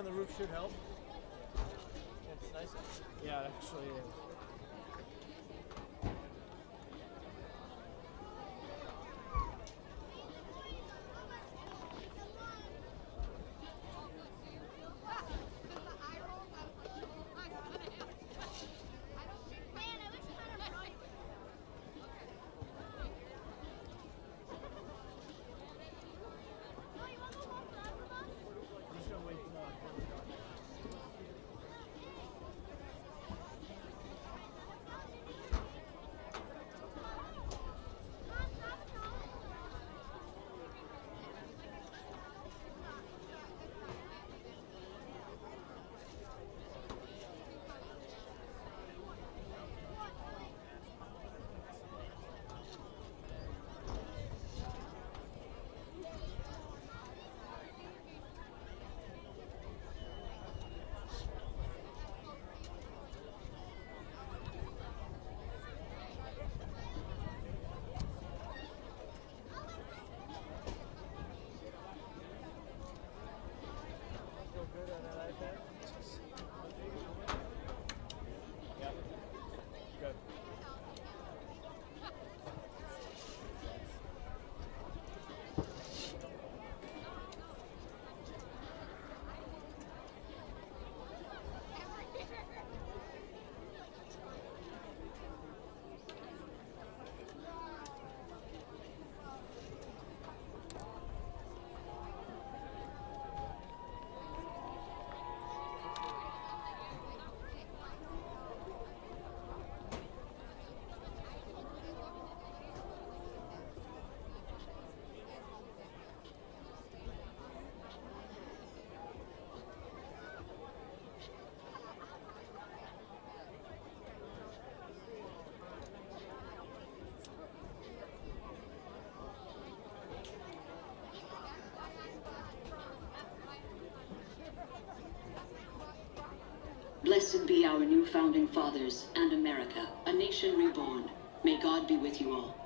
on the roof should help. It's nice. Yeah, it actually is. Blessed be our new founding fathers and America, a nation reborn. May God be with you all.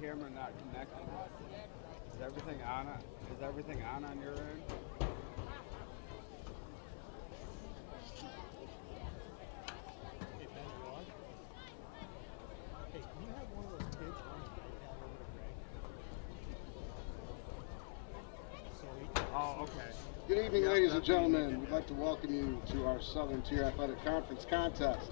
camera not connecting? Is everything on? Is everything on your end? Hey, Ben, you on? Hey, can you have one of those kids run the iPad over to Greg? So he can Oh, okay. Good evening, Yeah, ladies and that's what you gentlemen. need to We'd like to welcome you to our Southern Tier Athletic Conference contest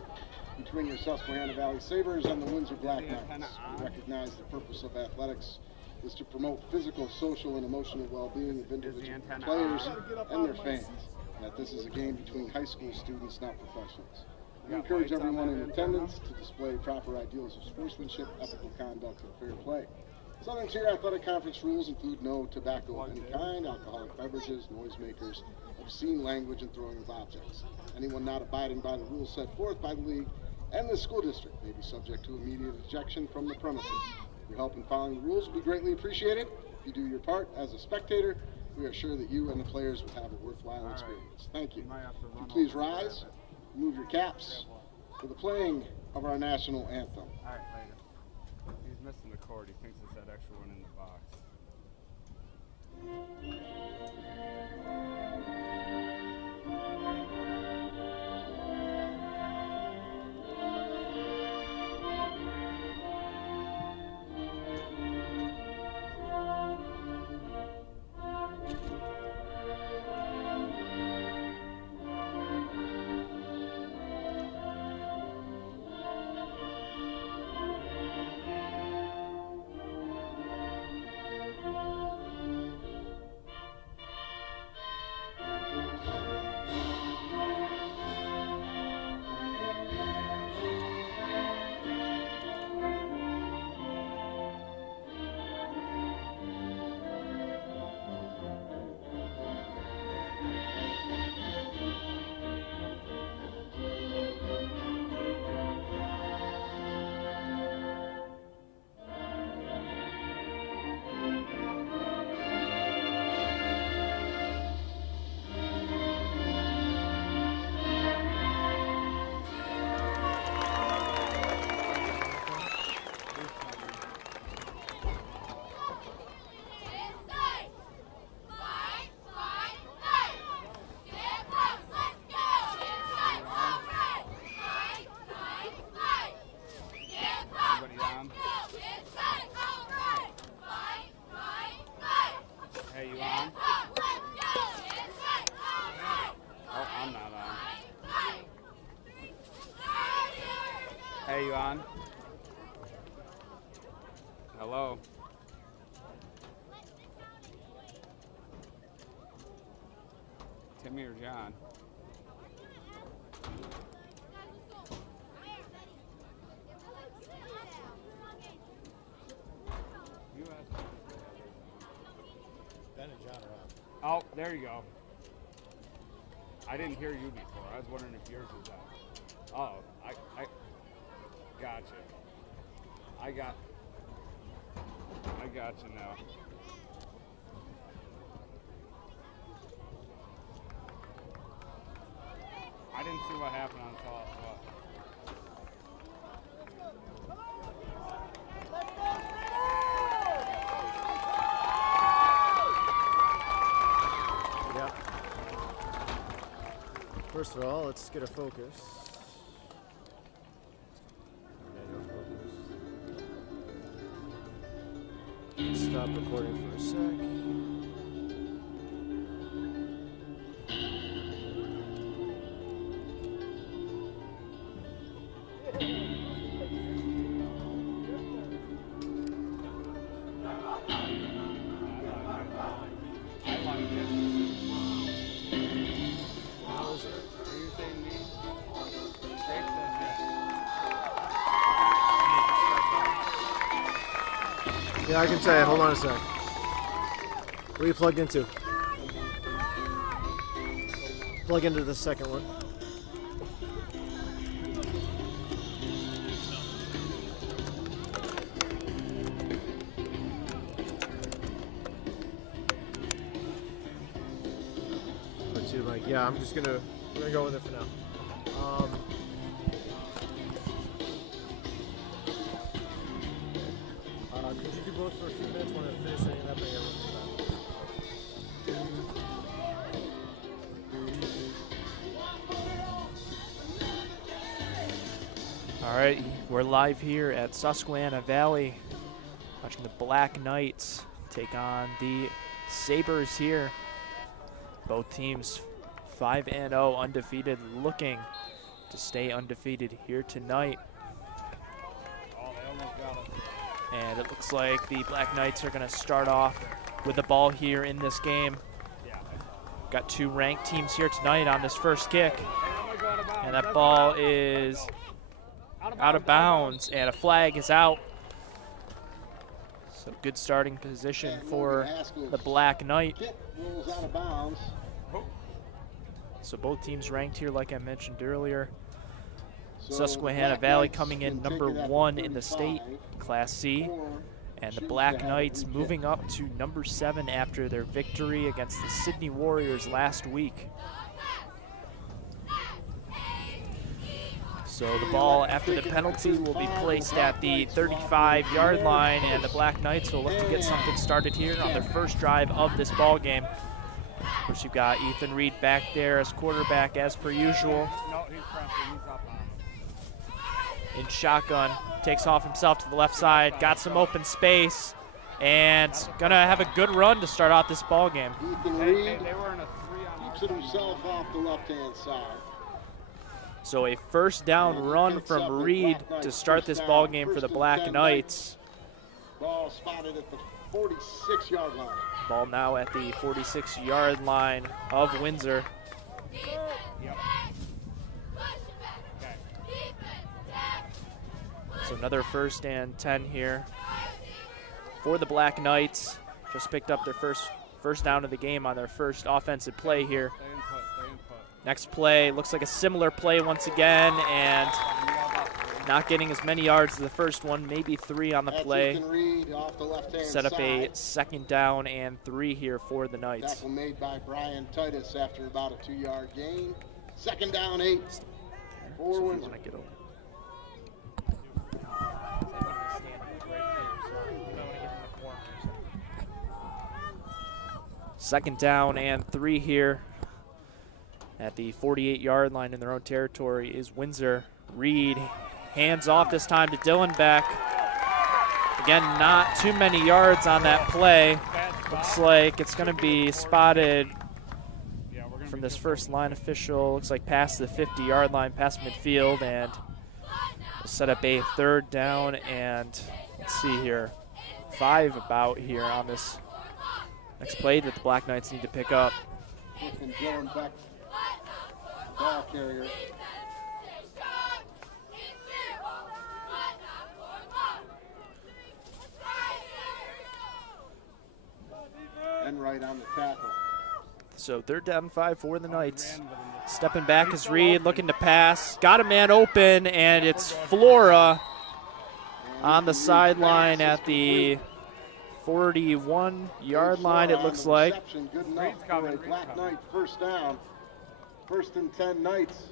between your Susquehanna Valley Sabres and the Windsor Black the antenna Knights. on? We recognize the purpose of athletics is to promote physical, social, and emotional well-being of individual antenna players on? and their fans. And that this is a game between high school students, not professionals. We got encourage lights on everyone that in antenna? attendance to display proper ideals of sportsmanship, ethical conduct, and fair play. Southern Tier Athletic Conference rules include no tobacco of any kind, alcoholic beverages, noisemakers, obscene language, and throwing of objects. Anyone not abiding by the rules set forth by the league and the school district may be subject to immediate ejection from the premises. Your help in following the rules will be greatly appreciated. If you do your part as a spectator, we are sure that you and the players will have a worthwhile experience. Thank you. You might have to run Please over and grab rise, it. remove your caps for the playing of our national anthem. All right, later. He's missing the cord. He thinks it's that extra one in the box. Hey, you on? Hello? Timmy or John? You asked me. Ben and John are on. Oh, there you go. I didn't hear you before. I was wondering if yours was out. Oh, I gotcha. I got you now. I didn't see what happened until I saw it. Yep. First of all, let's get a focus. Manual focus. Stop recording for a sec. Yeah, I can tell you. Hold on a sec. Where are you plugged into? Plug into the second one. Put you like, yeah, we're gonna go with it for now. Could both for a few minutes. Want to finish setting up and All right, we're live here at Susquehanna Valley, watching the Black Knights take on the Sabres here. Both teams 5-0, undefeated, looking to stay undefeated here tonight. Oh, they almost got us. And it looks like the Black Knights are going to start off with the ball here in this game. Yeah, I saw Got two ranked teams here tonight on this first kick. that. Hey, I'm gonna go out of bounds. And that That's ball out. is Out out of bounds, and a flag is out. So good starting position And for Logan Haskell's the Black Knight. kick rolls out of bounds. So both teams ranked here, like I mentioned earlier. So Susquehanna Black Valley Knights coming in can number take it at 1 in the 35, state, Class C. or And the choose Black to have a Knights free moving kick. up to number 7 after their victory against the Sydney Warriors last week. So the ball after the penalty will be placed at the 35-yard line, and the Black Knights will look to get something started here on their first drive of this ball game. Of course, you've got Ethan Reed back there as quarterback as per usual. No, he's pressing. He's up on. In shotgun, takes off himself to the left side, got some open space, and gonna have a good run to start off this ball game. Ethan They Reed were in a 3-on-R. keeps it himself off the left-hand side. So a first down run from Reed to start this ball game for the Black Knights. Ball spotted at the 46-yard line. Ball now at the 46-yard line of Windsor. Yep. Okay. So another 1st and 10 here for the Black Knights. Just picked up their first down of the game on their first offensive play here. Stay in put. Stay in put. Next play looks like a similar play once again, and You got about 3. not getting as many yards as the first one, maybe 3 on the That's play. Ethan Reed off the left-hand Set up a side. 2nd down and 3 here for the Knights. Tackle made by Brian Titus after about a 2-yard gain. 2nd down, 8. So For if you Windsor. want to get over. Second down and 3 here at the 48-yard line in their own territory is Windsor. Reed hands off this time to Dylan Beck. Again, not too many yards on that play. Looks like it's going to be spotted Yeah, we're gonna from be this good. first line official. Looks like past the 50-yard line, past midfield, and we'll set up a 3rd down and let's see here, 5 about here on this next play that the Black Knights need to pick up. And Dylan Beck, ball carrier. And right on the tackle. So 3rd down and 5 for the Knights. Ran with him. Stepping back is Reed, looking to pass. Got a man open, and it's Flora on the sideline at the 41-yard line, it looks like. Good enough Reed's for coming, a Reed's Black coming. Knight 1st down. 1st and 10 Knights.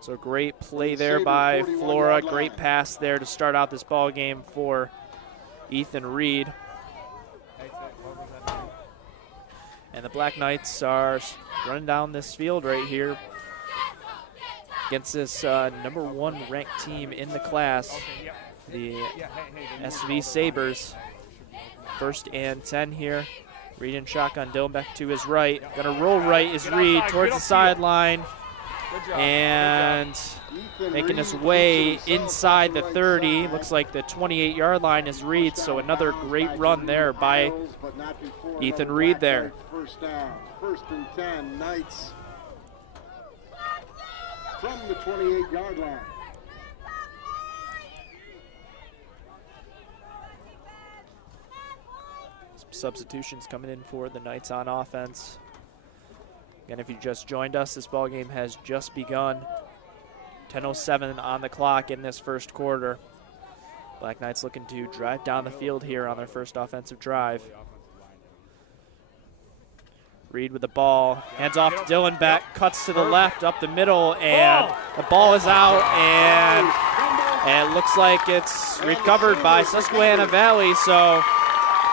So great play there by Flora. Great pass there to start out this ball game for Ethan Reed. Hey, what was that name? And the Black Knights are running down this field right here against this number 1 ranked team in the class, Okay, yep. the Yeah, hey, they moved all SV the Sabres. runners. 1st and 10 here. Reed in shotgun, Dylan back to his right. Gonna roll right is Reed towards the sideline, Good job. and making his way inside the 30. Looks like the 28-yard line is Reed, so another great run there by Ethan Reed there. 1st down. 1st and 10 Knights from the 28-yard line. Some substitutions coming in for the Knights on offense. Again, if you just joined us, this ball game has just begun. 10:07 on the clock in this first quarter. Black Knights looking to drive down the field here on their first offensive drive. Reed with the ball, hands off to Dylan Beck, cuts to the left, up the middle, and the ball is out, and it looks like it's recovered by Susquehanna Valley, so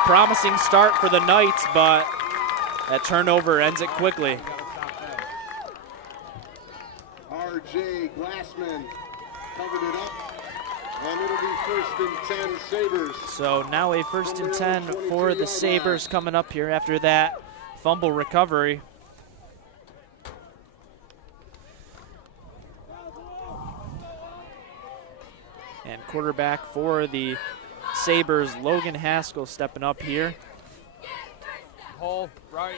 promising start for the Knights, but that turnover ends it quickly. R.J. Glassman covered it up, and it'll be 1st and 10 Sabres. So now a 1st and 10 for the Sabres coming up here after that fumble recovery. And quarterback for the Sabres, Logan Haskell, stepping up here. Hole, right,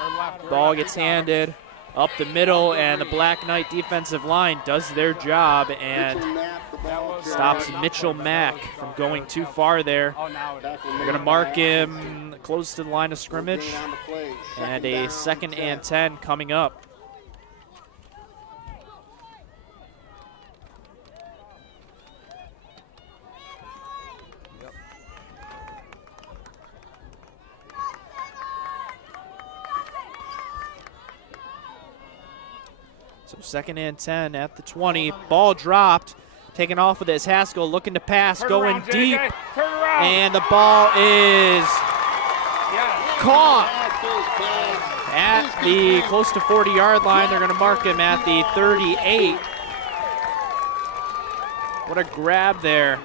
or left. Ball gets handed up the middle, and the Black Knight defensive line does their job and stops Mitchell Mack from going too far there. They're going to mark him close to the line of scrimmage, and a 2nd and 10 coming up. So 2nd and 10 at the 20. Ball dropped. Taking off with his Haskell, looking to pass, going deep. And the ball is caught at the close to 40-yard line. They're going to mark him at the 38. What a grab there.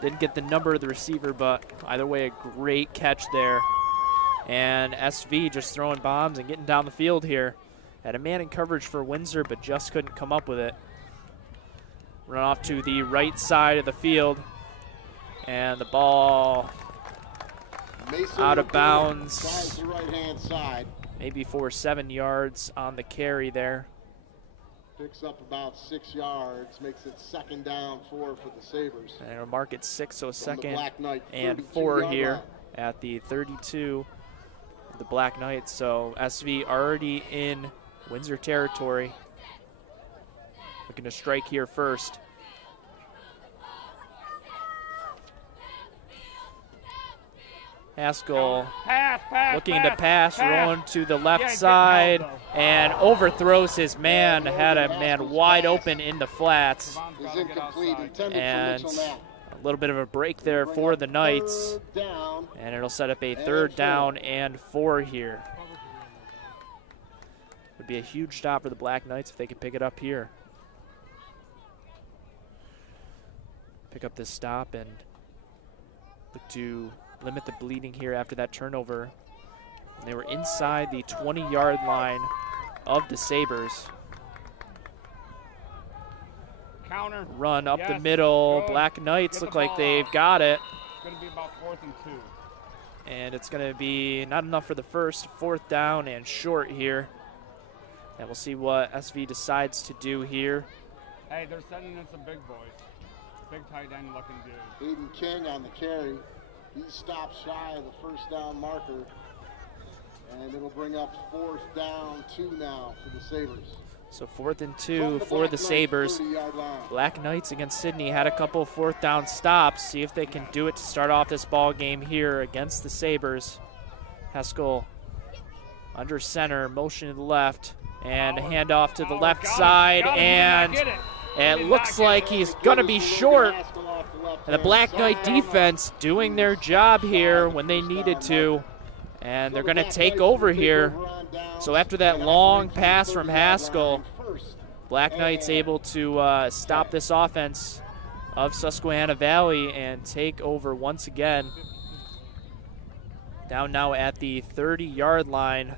Didn't get the number of the receiver, but either way, a great catch there. And SV just throwing bombs and getting down the field here. Had a man in coverage for Windsor, but just couldn't come up with it. Run off to the right side of the field. And the ball out of bounds. The right-hand side. Maybe for 7 yards on the carry there. Picks up about 6 yards, makes it 2nd down 4 for the Sabres. And it'll mark it 6, so 2nd Knight, and 4 here at the 32 of the Black Knights. So SV already in Windsor territory. Looking to strike here first. Haskell looking to pass, rolling to the left side, and overthrows his man. Had a man wide open in the flats. And a little bit of a break there for the Knights. And it'll set up a 3rd down and 4 here. Would be a huge stop for the Black Knights if they could pick it up here. Pick up this stop and look to limit the bleeding here after that turnover. And they were inside the 20-yard line of the Sabres. Counter. Run up the middle. Good. Black Knights look like they've got it. It's going to be about 4th and 2. And it's going to be not enough for the first. 4th down and short here. And we'll see what SV decides to do here. Hey, they're sending in some big boys. Big tight end looking dude. Aiden King on the carry. He stops shy of the 1st down marker. And it'll bring up 4th down 2 now for the Sabres. So 4th and 2 for the Sabres. Black Knights against Sydney had a couple of 4th down stops. See if they can do it to start off this ball game here against the Sabres. Haskell under center, motion to the left, and handoff to the left side, and it looks like he's going to be short. And the Black Knight defense doing their job here when they needed to, and they're going to take over here. So after that long pass from Haskell, Black Knights able to stop this offense of Susquehanna Valley and take over once again. Down now at the 30-yard line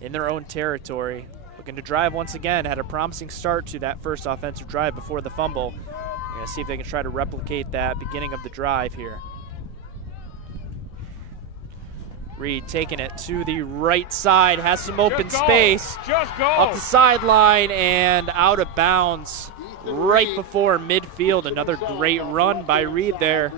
in their own territory. Looking to drive once again. Had a promising start to that first offensive drive before the fumble. We're going to see if they can try to replicate that beginning of the drive here. Reed taking it to the right side, has some open space. Up the sideline and out of bounds right before midfield. Another great run by Reed there.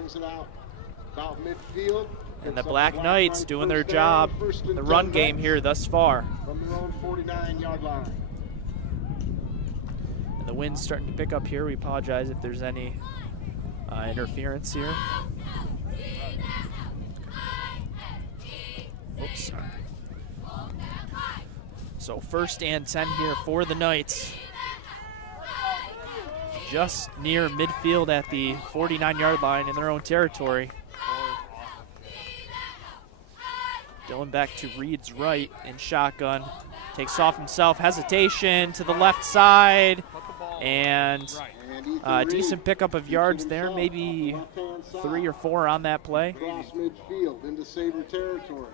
And the Black Knights doing their job in the run game here thus far. From their own 49-yard line. And the wind's starting to pick up here. We apologize if there's any interference here. Oops, sorry. So 1st and 10 here for the Knights. Just near midfield at the 49-yard line in their own territory. Dylan back to Reed's right in shotgun. Takes off himself, hesitation to the left side, and decent pickup of yards there, maybe 3 or 4 on that play. Cross midfield into Sabre territory.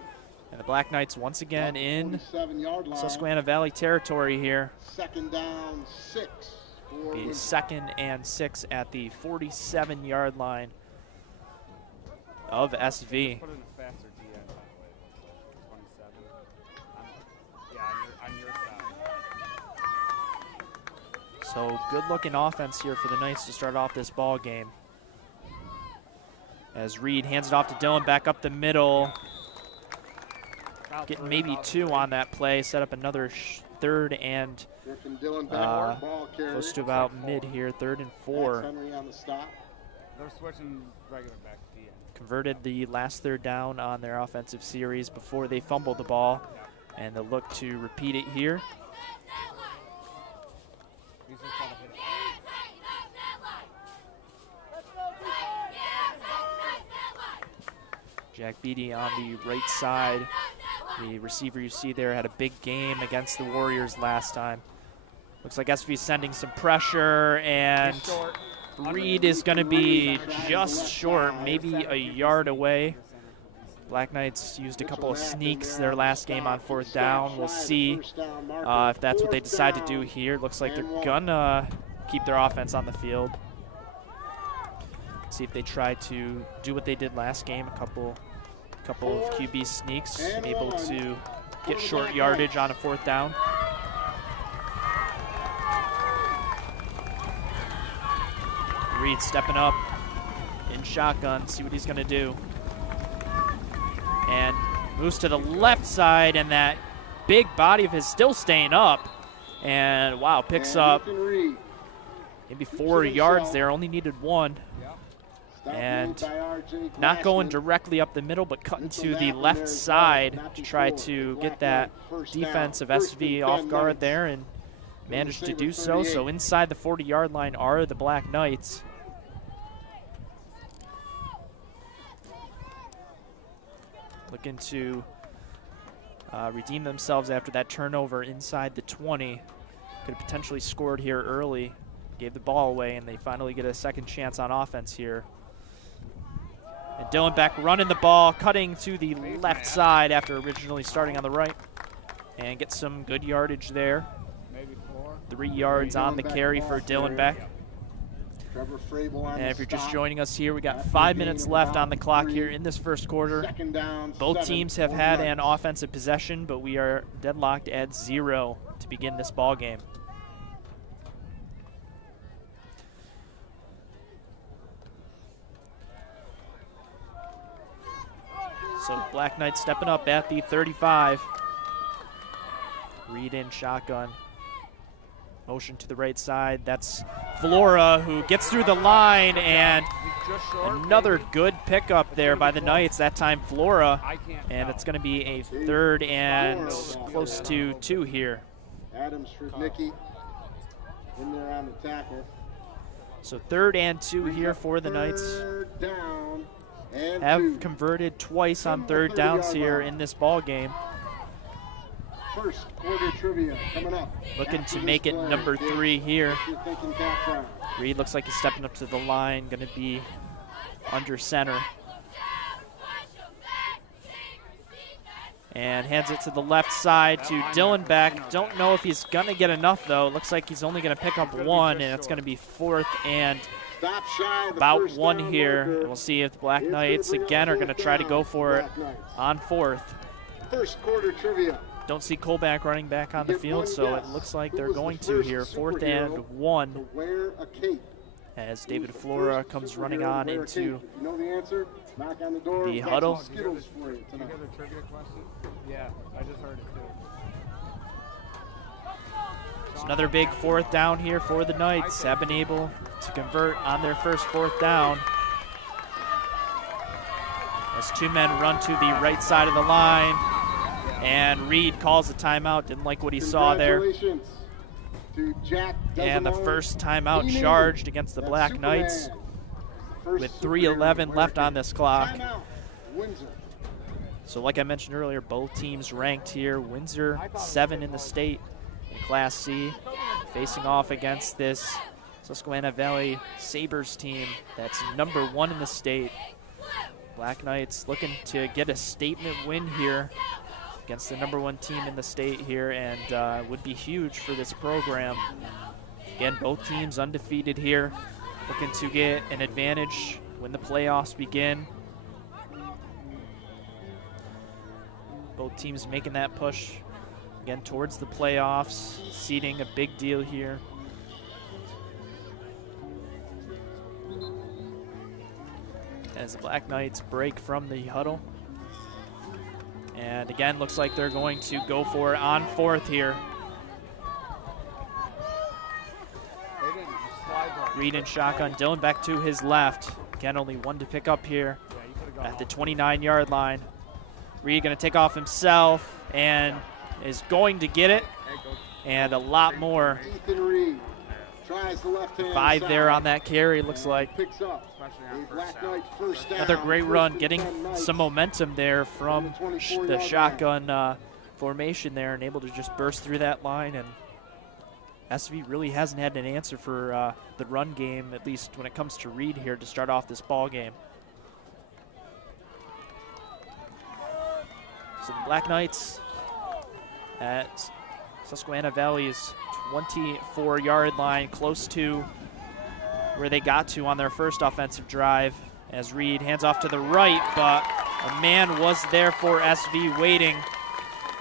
And the Black Knights once again in 47-yard line. Susquehanna Valley territory here. Second down, 6. for Be Windsor. 2nd and 6 at the 47-yard line of SV. Put in a faster DN, by the way. 27. Yeah, on your side. So good-looking offense here for the Knights to start off this ball game. As Reed hands it off to Dylan, back up the middle. Getting maybe 2 on that play. Set up another 3rd and close to about mid here, 3rd and 4. Henry on the stop. They're switching regular back to DN. Converted the last 3rd down on their offensive series before they fumbled the ball, and they'll look to repeat it here. He's just trying to hit it. Jack Beatty on the right side. The receiver you see there had a big game against the Warriors last time. Looks like SV sending some pressure, and Reed is going to be just short, maybe a yard away. Black Knights used a couple of sneaks their last game on 4th down. We'll see if that's what they decide to do here. Looks like they're going to keep their offense on the field. See if they try to do what they did last game, a couple of QB sneaks, able to get short yardage on a 4th down. Reed stepping up in shotgun, see what he's going to do. And moves to the left side, and that big body of his still staying up. And wow, picks up maybe 4 yards there, only needed 1. And not going directly up the middle, but cutting to the left side to try to get that defense of SV off guard there, and managed to do so. So inside the 40-yard line are the Black Knights. Looking to redeem themselves after that turnover inside the 20. Could have potentially scored here early. Gave the ball away, and they finally get a second chance on offense here. And Dylan Beck running the ball, cutting to the left side after originally starting on the right. And get some good yardage there. Maybe 4. 3 yards on the carry for Dylan Beck. And if you're just joining us here, we got 5 minutes left on the clock here in this first quarter. Both teams have had an offensive possession, but we are deadlocked at 0 to begin this ball game. So Black Knights stepping up at the 35. Reed in shotgun. Motion to the right side. That's Flora, who gets through the line, and another good pickup there by the Knights. That time Flora, and it's going to be a 3rd and close to 2 here. Adams for Nicky in there on the tackle. So 3rd and 2 here for the Knights. 3rd down and Have 2. converted twice on 3rd downs here in this ball game. First quarter trivia coming up. Looking after to make this it play. number 3 here. If you're thinking cap round. Reed looks like he's stepping up to the line, going to be under center. And hands it to the left side to Dylan Beck. Don't know if he's going to get enough, though. Looks like he's only going to pick up 1, and it's going to be 4th and Stop shy of the about first 1 down here. marker. And we'll see if the Black It's Knights, gonna bring again, up are going to 4th try to down go for for it Black Knights. on 4th. First quarter trivia. Don't see Colback running back on the Get field, one so it guess. looks like Who they're was the going to first here. 4th superhero and to 1 wear a cape? as Who David was the Flora first comes superhero running to on wear a into cape? If you know the answer, knock on the door. the We've got huddle. some Skittles for you Did you tonight. hear the trivia question? Yeah, I just heard it too. It's another big 4th down here for the Knights. Have been able to convert on their first 4th down. As 2 men run to the right side of the line. And Reed calls a timeout. Didn't like what he saw there. Congratulations to Jack And the Desamone. first timeout He knew charged against the that Black Superman, Knights first with superhero 3:11 to wear left a on cape. this clock. Timeout, Windsor. So like I mentioned earlier, both teams ranked here. Windsor 7 in the state in Class C, facing off against this Susquehanna Valley Sabres team that's number 1 in the state. Black Knights looking to get a statement win here against the number 1 team in the state here, and would be huge for this program. Again, both teams undefeated here, looking to get an advantage when the playoffs begin. Both teams making that push again towards the playoffs, seeding a big deal here. As the Black Knights break from the huddle. And again, looks like they're going to go for it on 4th here. Reed in shotgun, Dylan back to his left. Again, only 1 to pick up here at the 29-yard line. Reed gonna take off himself and is going to get it, and a lot more. Ethan Reed tries the left-hand 5 side. there on that carry, looks like. Picks up a Black Knight first down. Another great run, getting some momentum there from the shotgun formation there, and able to just burst through that line. And SV really hasn't had an answer for the run game, at least when it comes to Reed here to start off this ball game. So the Black Knights at Susquehanna Valley's 24-yard line, close to where they got to on their first offensive drive, as Reed hands off to the right, but a man was there for SV waiting,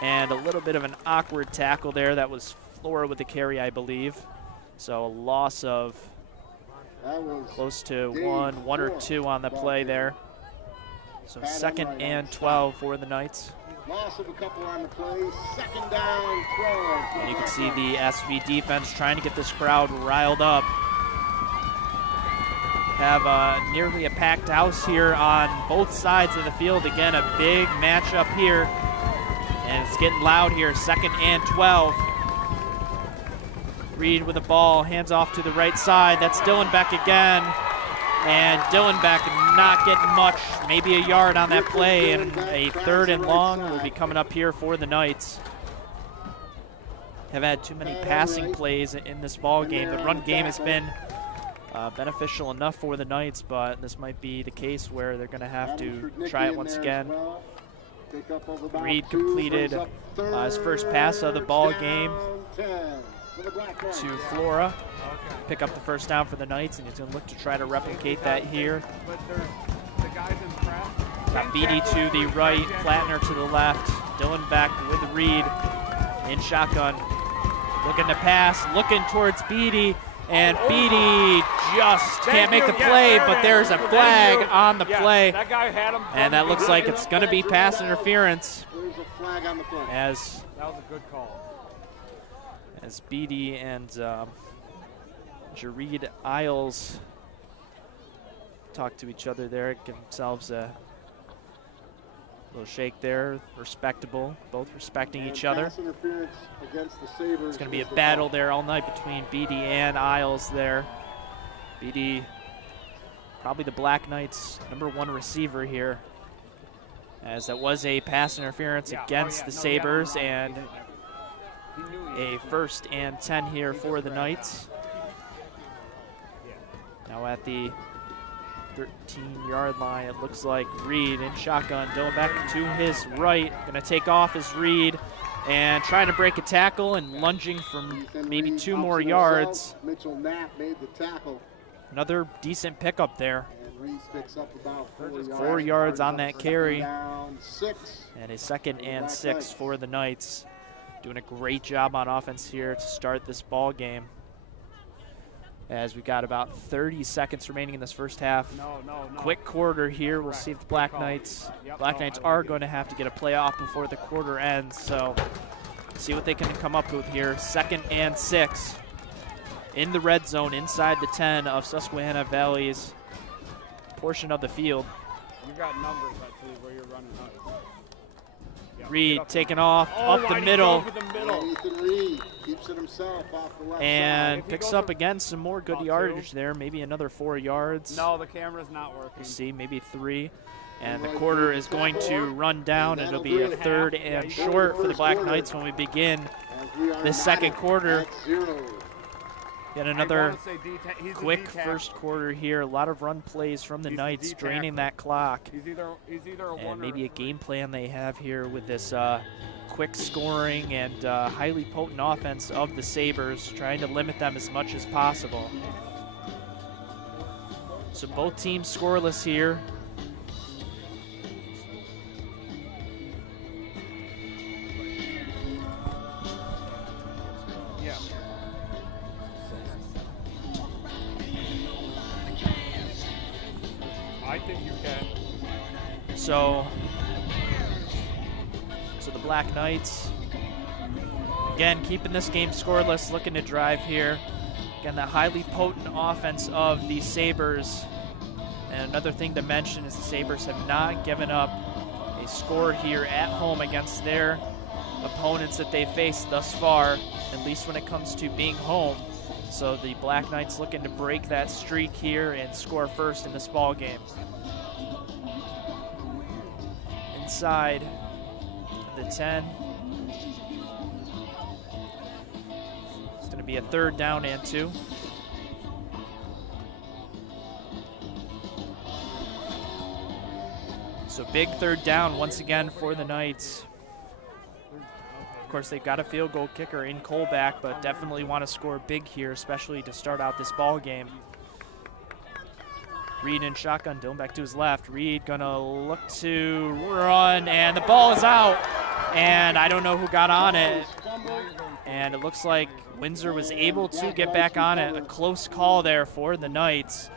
and a little bit of an awkward tackle there. That was Flora with the carry, I believe. So a loss of close to one or two on the play there. So 2nd and 12 for the Knights. Loss of a couple on the play, 2nd down, 12. And you can see the SV defense trying to get this crowd riled up. Have nearly a packed house here on both sides of the field. Again, a big matchup here. And it's getting loud here, 2nd and 12. Reed with the ball, hands off to the right side. That's Dylan Beck again. And Dylan Beck not getting much, maybe a yard on that play, and a 3rd and long will be coming up here for the Knights. Have had too many passing plays in this ball game. The run game has been beneficial enough for the Knights, but this might be the case where they're going to have to try it once again. Reed completed his first pass of the ball game to Flora. Pick up the first down for the Knights, and he's going to look to try to replicate that here. Got Beatty to the right, Plattner to the left, Dylan back with Reed in shotgun. Looking to pass, looking towards Beatty, and Beatty just can't make the play, but there's a flag on the play. And that looks like it's going to be pass interference. There's a flag on the play. That was a good call. As Beatty and Jareed Isles talk to each other there, give themselves a little shake there. Respectable, both respecting each other. Pass interference against the Sabres. It's going to be a battle there all night between Beatty and Isles there. Beatty, probably the Black Knights' #1 receiver here, as that was a pass interference against the Sabres, and a 1st and 10 here for the Knights. Now at the 13-yard line, it looks like Reed in shotgun. Dylan back to his right, gonna take off his Reed and trying to break a tackle and lunging from maybe 2 more yards. Mitchell Knapp made the tackle. Another decent pickup there. And Reed picks up about 4 yards on that carry. Down 6. And a 2nd and 6 for the Knights. Doing a great job on offense here to start this ball game. As we got about 30 seconds remaining in this first half. Quick quarter here. We'll see if the Black Knights are going to have to get a play off before the quarter ends. So see what they can come up with here. 2nd and 6 in the red zone inside the 10 of Susquehanna Valley's portion of the field. You got numbers, I see, where you're running up. Reed taking off Oh, up the why'd he middle. go for the middle? Ethan Reed keeps it himself off the left And If he picks goes up for again some more good about yardage 2. there, maybe another 4 yards. No, the camera's not working. We'll see, maybe 3. And the Right quarter through is the going to tackle. run down. And It'll that'll be a do it. 3rd Yeah, and you short go. for the Black First Knights quarter. when we begin As we are this second knotted quarter. at 0. Yet I another wanna say he's a quick D-tack. first quarter here. A lot of run plays from the He's the Knights, D-tack. draining that clock. He's either a one And maybe or a game plan they have here with this quick scoring and highly potent offense of the Sabres, trying to limit them as much as possible. So both teams scoreless here. Yeah. I think you can. So the Black Knights, again, keeping this game scoreless, looking to drive here. Again, that highly potent offense of the Sabres. And another thing to mention is the Sabres have not given up a score here at home against their opponents that they faced thus far, at least when it comes to being home. So the Black Knights looking to break that streak here and score first in this ball game. Inside the 10. It's going to be a 3rd down and 2. So big 3rd down once again for the Knights. Of course, they've got a field goal kicker in Colback, but definitely want to score big here, especially to start out this ball game. Reed in shotgun, Dylan back to his left. Reed gonna look to run, and the ball is out. And I don't know who got on it. And it looks like Windsor was able to get back on it. A close call there for the Knights.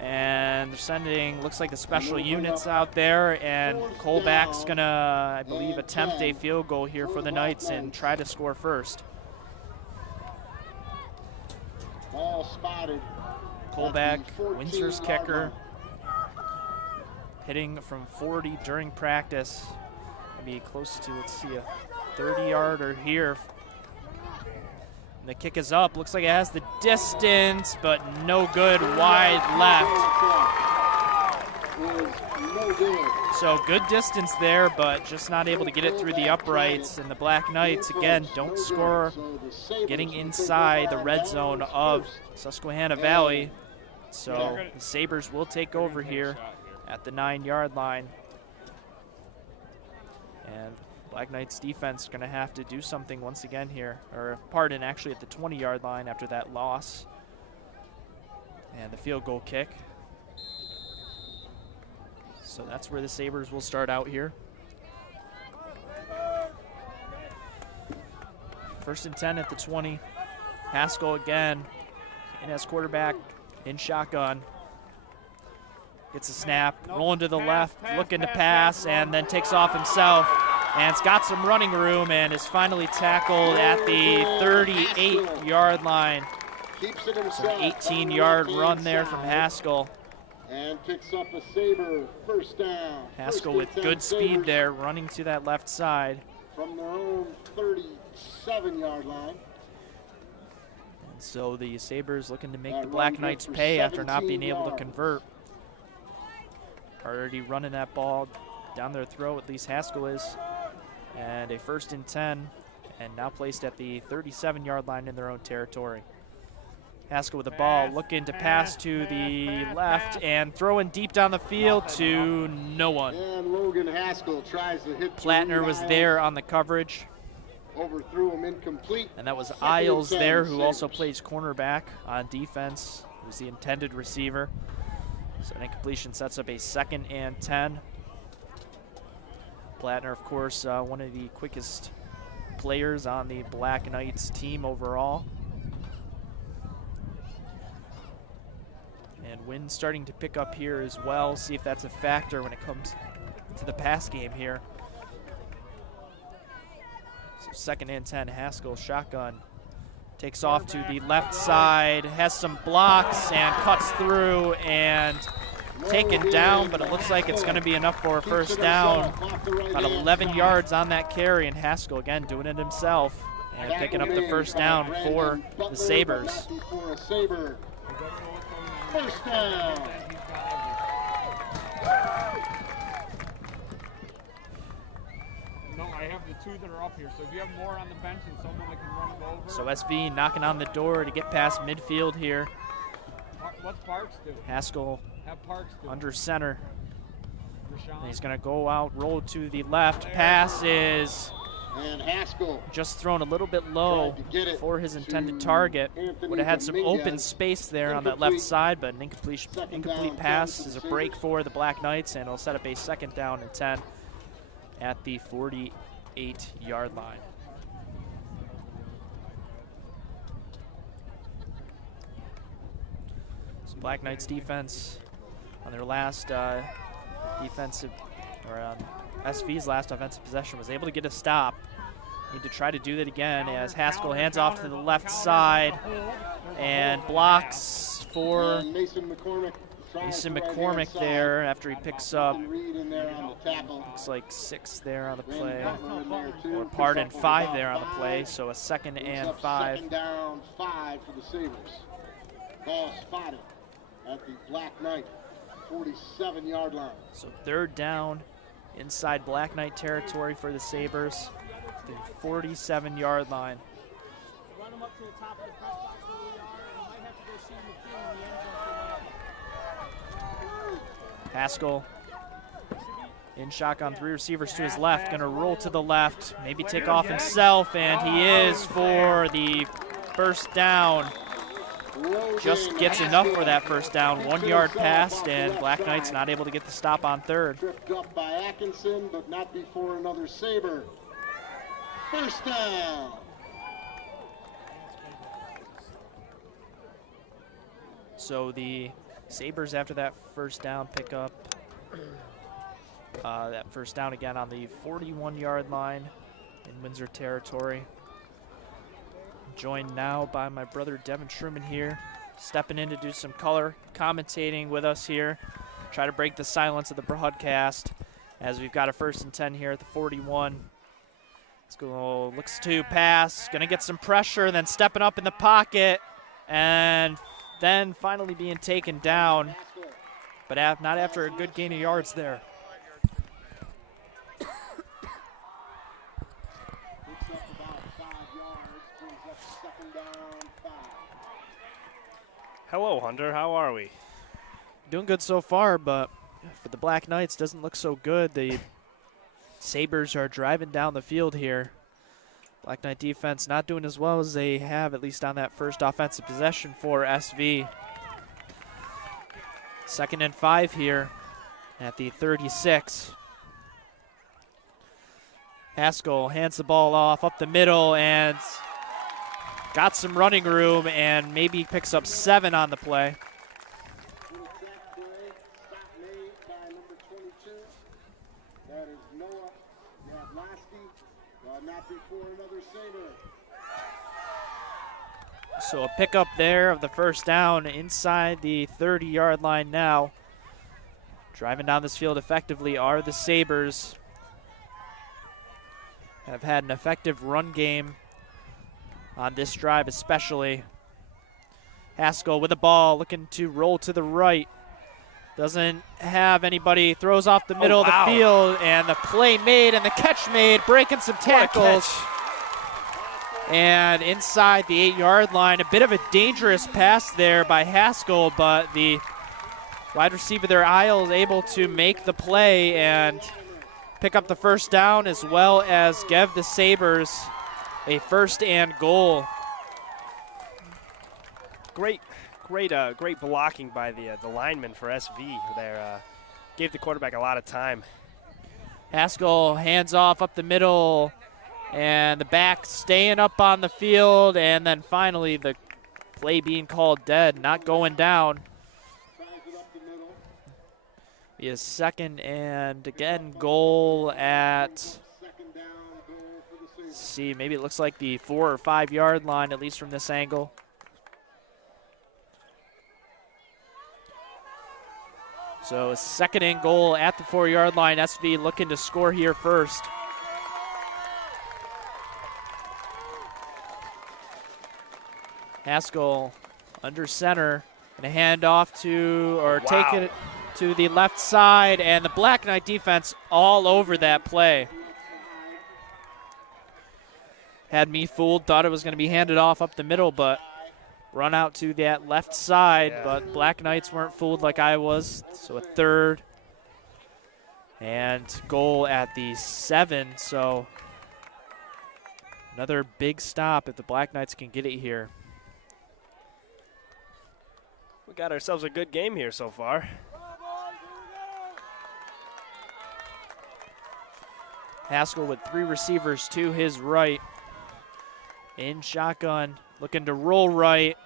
And they're sending, looks like the special units out there, and Colback's gonna, I believe, attempt a field goal here for the Knights and try to score first. Ball spotted. Colback, Windsor's kicker, hitting from 40 during practice. Maybe close to, let's see, a 30-yarder here. And the kick is up. Looks like it has the distance, but no good, wide left. No good. So good distance there, but just not able to get it through the uprights. And the Black Knights, again, don't score, getting inside the red zone of Susquehanna Valley. So the Sabres will take over here at the 9-yard line. And Black Knights defense going to have to do something once again here, or pardon, actually at the 20-yard line after that loss. And the field goal kick. So that's where the Sabres will start out here. 1st and 10 at the 20. Haskell again in as quarterback in shotgun. Gets a snap, rolling to the left, looking to pass, and then takes off himself. And it's got some running room and is finally tackled at the 38-yard line. Keeps it So himself. an 18-yard run there from Haskell. And picks up a Sabre first down. Haskell First with and 10 good speed Sabres there, running to that left side. from their own 37-yard line. And so the Sabres looking to make That the Black run Knights good for pay after not being 17 able to yards. convert. Already running that ball down their throat, at least Haskell is. And a 1st and 10, and now placed at the 37-yard line in their own territory. Haskell with the ball, looking to pass to the left and throwing deep down the field to no one. And Logan Haskell tries to hit Plattner was there on the coverage, overthrew him incomplete. and that was 2nd and Isles 10 there, who also Sabres. plays cornerback on defense, who's the intended receiver. So an incompletion sets up a 2nd and 10. Plattner, of course, one of the quickest players on the Black Knights team overall. And wind starting to pick up here as well. See if that's a factor when it comes to the pass game here. So 2nd and 10, Haskell shotgun. Takes off to the left side, has some blocks and cuts through and taken down, but it looks like it's going to be enough for a first down. About 11 yards on that carry, and Haskell again doing it himself and picking up the first down for the Sabres. First down. No, I have the two that are up here. So if you have more on the bench and someone that can run them over. So SV knocking on the door to get past midfield here. What's Parks do? Haskell Have Parks do. under center. Rashawn. And he's going to go out, roll to the left. Pass is And Haskell just thrown a little bit low for his intended target. Would have had some open space there on that left side, but an incomplete pass is a break for the Black Knights, and it'll set up a second down and 10 at the 48-yard line. So Black Knights defense on their last SV's last offensive possession was able to get a stop. Need to try to do that again as Haskell hands off to the left side and blocks for Mason McCormick there after he picks up, looks like 6 there on the play, or pardon, 5 there on the play, so a second and 5. Second down, 5 for the Sabres. Ball spotted at the Black Knight 47-yard line. So third down inside Black Knight territory for the Sabres, the 47-yard line. Run them up to the top of the press box where we are, and you might have to go see McKeon in the end zone for that. Haskell in shotgun, 3 receivers to his left, gonna roll to the left, maybe take off himself, and he is for the first down. Just gets enough for that first down. 1 yard pass, and Black Knights not able to get the stop on third. Tripped up by Atkinson, but not before another Sabre. First down. So the Sabres, after that first down, pick up that first down again on the 41-yard line in Windsor territory. Joined now by my brother Devin Truman here, stepping in to do some color commentating with us here. Try to break the silence of the broadcast as we've got a 1st and 10 here at the 41. Let's go, looks to pass, gonna get some pressure, then stepping up in the pocket, and then finally being taken down, but not after a good gain of yards there. Hello, Hunter. How are we? Doing good so far, but for the Black Knights, doesn't look so good. The Sabres are driving down the field here. Black Knight defense not doing as well as they have, at least on that first offensive possession for SV. 2nd and 5 here at the 36. Haskell hands the ball off up the middle and got some running room and maybe picks up 7 on the play. That is Noah Yavlaski, not before another Sabre. So a pickup there of the first down inside the 30-yard line now. Driving down this field effectively are the Sabres. Have had an effective run game on this drive especially. Haskell with the ball, looking to roll to the right. Doesn't have anybody, throws off the middle of the field, and the play made and the catch made, breaking some tackles. And inside the 8-yard line, a bit of a dangerous pass there by Haskell, but the wide receiver there, Isle, is able to make the play and pick up the first down, as well as give the Sabres a 1st and goal. Great blocking by the lineman for SV there. Gave the quarterback a lot of time. Haskell hands off up the middle, and the back staying up on the field, and then finally the play being called dead, not going down. Be a 2nd and again goal at, let's see, maybe it looks like the 4 or 5 yard line, at least from this angle. So 2nd and goal at the 4-yard line. SV looking to score here first. Haskell under center. Going to hand off to, or take it to the left side, and the Black Knight defense all over that play. Had me fooled, thought it was going to be handed off up the middle, but run out to that left side, but Black Knights weren't fooled like I was. So a 3rd and goal at the 7. So another big stop if the Black Knights can get it here. We got ourselves a good game here so far. Haskell with 3 receivers to his right. In shotgun, looking to roll right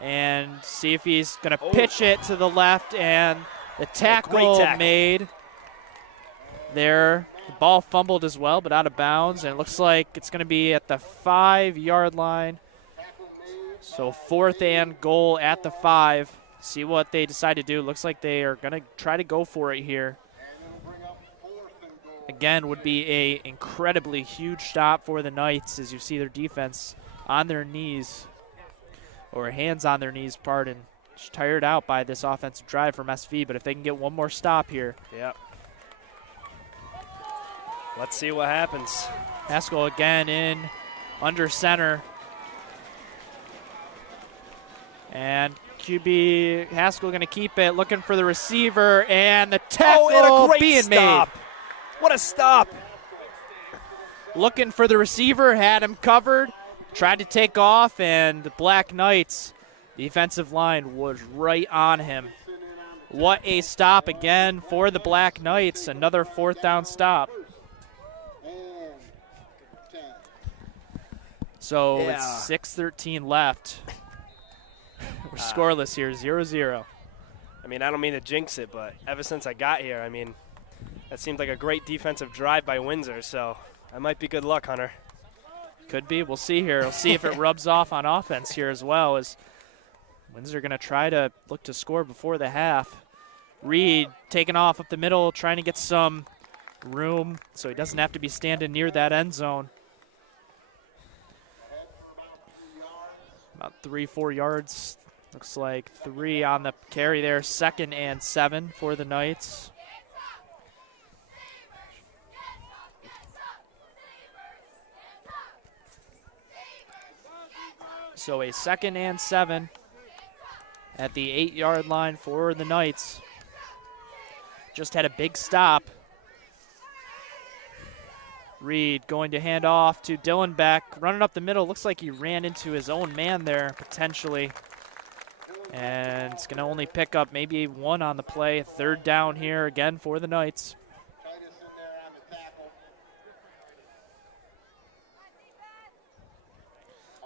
and see if he's going to pitch it to the left, and the tackle made there. The ball fumbled as well, but out of bounds, and it looks like it's going to be at the 5-yard line. So 4th and goal at the 5. See what they decide to do. Looks like they are going to try to go for it here. Again, would be a incredibly huge stop for the Knights as you see their defense on their knees, or hands on their knees, pardon. Just tired out by this offensive drive from SV, but if they can get one more stop here. Yep. Let's see what happens. Haskell again in under center. And QB Haskell going to keep it, looking for the receiver, and the tackle and a great being stop. made. What a stop. Looking for the receiver, had him covered, tried to take off, and the Black Knights defensive line was right on him. What a stop again for the Black Knights. Another 4th down stop. So it's 6:13 left. We're scoreless here, 0-0. I mean, I don't mean to jinx it, but ever since I got here, I mean, that seemed like a great defensive drive by Windsor, so that might be good luck, Hunter. Could be. We'll see here. We'll see if it rubs off on offense here as well, as Windsor going to try to look to score before the half. Reed taking off up the middle, trying to get some room so he doesn't have to be standing near that end zone. About 3-4 yards. Looks like 3 on the carry there. 2nd and 7 for the Knights. So a 2nd and 7 at the 8-yard line for the Knights. Just had a big stop. Reed going to hand off to Dylan Beck, running up the middle. Looks like he ran into his own man there, potentially. And it's going to only pick up maybe 1 on the play. 3rd down here again for the Knights.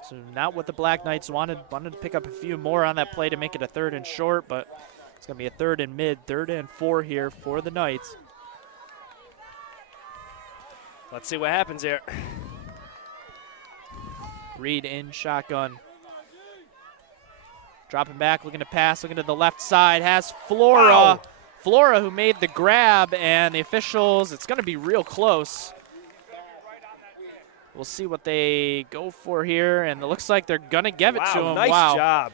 So not what the Black Knights wanted. Wanted to pick up a few more on that play to make it a 3rd and short, but it's going to be a 3rd and mid, 3rd and 4 here for the Knights. Let's see what happens here. Reed in shotgun. Dropping back, looking to pass, looking to the left side, has Flora. Wow. Flora who made the grab, and the officials, it's going to be real close. We'll see what they go for here, and it looks like they're going to give it to him. Nice job.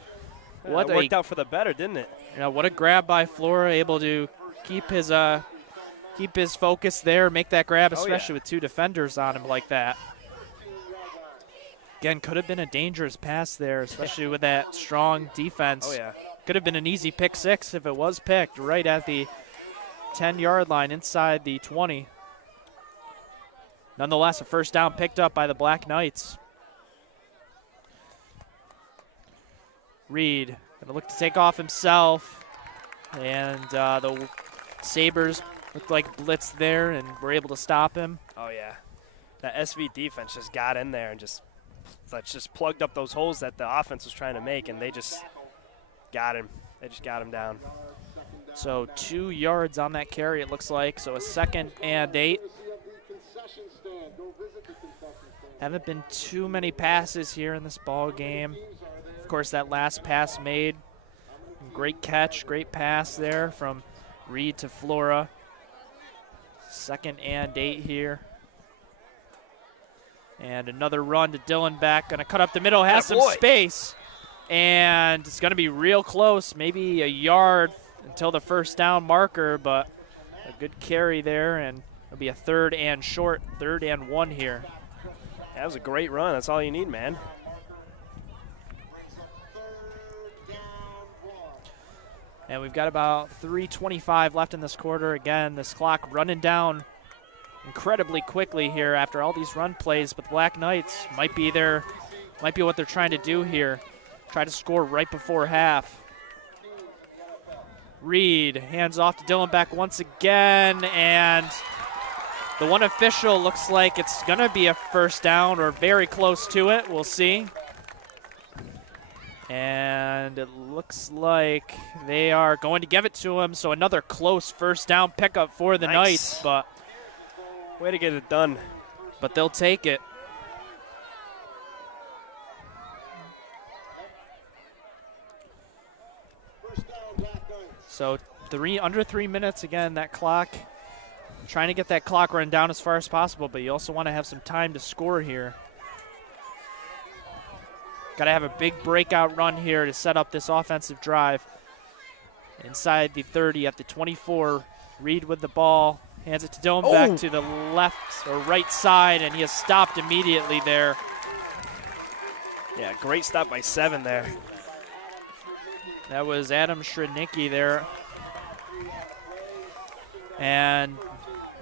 What that worked out for the better, didn't it? What a grab by Flora, able to keep his focus there, make that grab, especially with 2 defenders on him like that. Again, could have been a dangerous pass there, especially with that strong defense. Oh, yeah. Could have been an easy pick 6 if it was picked right at the 10-yard line inside the 20. Nonetheless, a 1st down picked up by the Black Knights. Reed going to look to take off himself, and the Sabres looked like blitz there and were able to stop him. Oh, yeah. That SV defense just got in there and just plugged up those holes that the offense was trying to make, and they just got him. They just got him down. So 2 yards on that carry, it looks like. So a 2nd and 8. Haven't been too many passes here in this ball game. Of course, that last pass made. Great catch, great pass there from Reed to Flora. 2nd and 8 here. And another run to Dylan back. Going to cut up the middle, has some space. And it's going to be real close, maybe a yard until the first down marker, but a good carry there, and it'll be a 3rd and short, 3rd and 1 here. That was a great run. That's all you need, man. And we've got about 3:25 left in this quarter. Again, this clock running down incredibly quickly here after all these run plays, but the Black Knights might be what they're trying to do here. Try to score right before half. Reed hands off to Dylan back once again, and the one official looks like it's going to be a first down or very close to it. We'll see. And it looks like they are going to give it to him, so another close first down pickup for the Knights. But way to get it done. But they'll take it. So under 3 minutes again, that clock. Trying to get that clock run down as far as possible, but you also want to have some time to score here. Got to have a big breakout run here to set up this offensive drive. Inside the 30 at the 24, Reed with the ball, hands it to Dylan back to the left or right side, and he is stopped immediately there. Yeah, great stop by 7 there. That was Adam Shrednicki there. And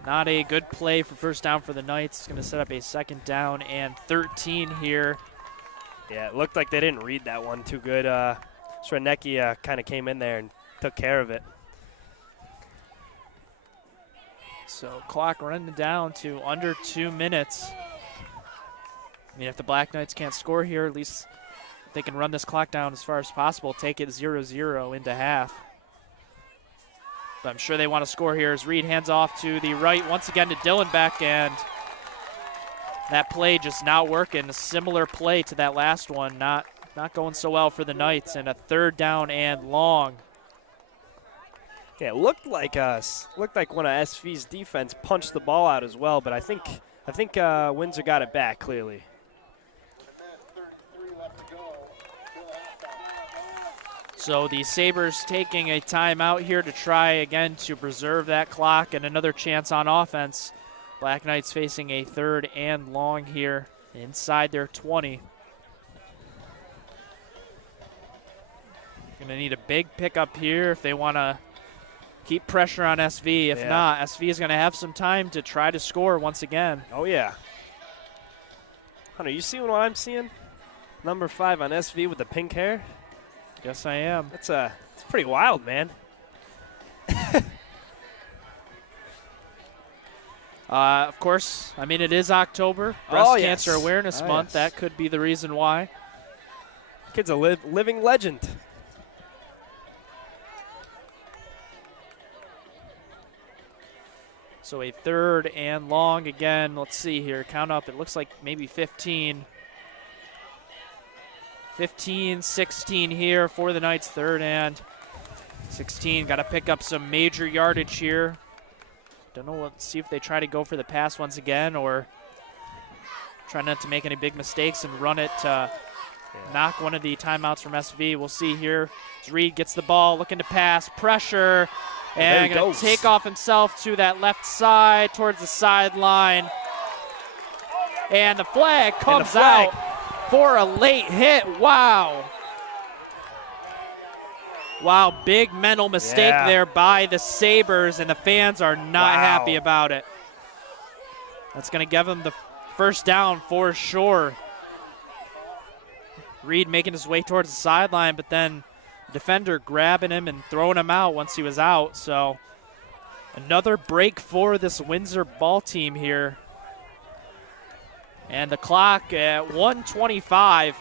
not a good play for first down for the Knights. It's going to set up a 2nd down and 13 here. Yeah, it looked like they didn't read that one too good. Shrednicki kind of came in there and took care of it. So clock running down to under 2 minutes. I mean, if the Black Knights can't score here, at least they can run this clock down as far as possible, take it 0-0 into half. But I'm sure they want to score here as Reed hands off to the right once again to Dylan back, and that play just not working. A similar play to that last one, not going so well for the Knights, and a 3rd down and long. Yeah, it looked like one of SV's defense punched the ball out as well, but I think Windsor got it back clearly. So the Sabres taking a timeout here to try again to preserve that clock and another chance on offense. Black Knights facing a 3rd and long here inside their 20. Gonna need a big pickup here if they want to keep pressure on SV. If not, SV is gonna have some time to try to score once again. Oh yeah. Hunter, you seeing what I'm seeing? Number 5 on SV with the pink hair. Yes, I am. It's pretty wild, man. Of course, I mean, it is October, Breast Cancer Awareness Month. That could be the reason why. Kid's a living legend. So a 3rd and long again. Let's see here. Count up. It looks like maybe 15. 15, 16 here for the Knights, 3rd and 16. Got to pick up some major yardage here. Don't know. Let's see if they try to go for the pass once again or try not to make any big mistakes and run it to knock one of the timeouts from SV. We'll see here as Reed gets the ball, looking to pass, pressure, and going to take off himself to that left side towards the sideline. And the flag comes out for a late hit. Wow. Wow, big mental mistake there by the Sabres, and the fans are not happy about it. That's going to give them the first down for sure. Reed making his way towards the sideline, but then the defender grabbing him and throwing him out once he was out. So another break for this Windsor ball team here. And the clock at 1:25.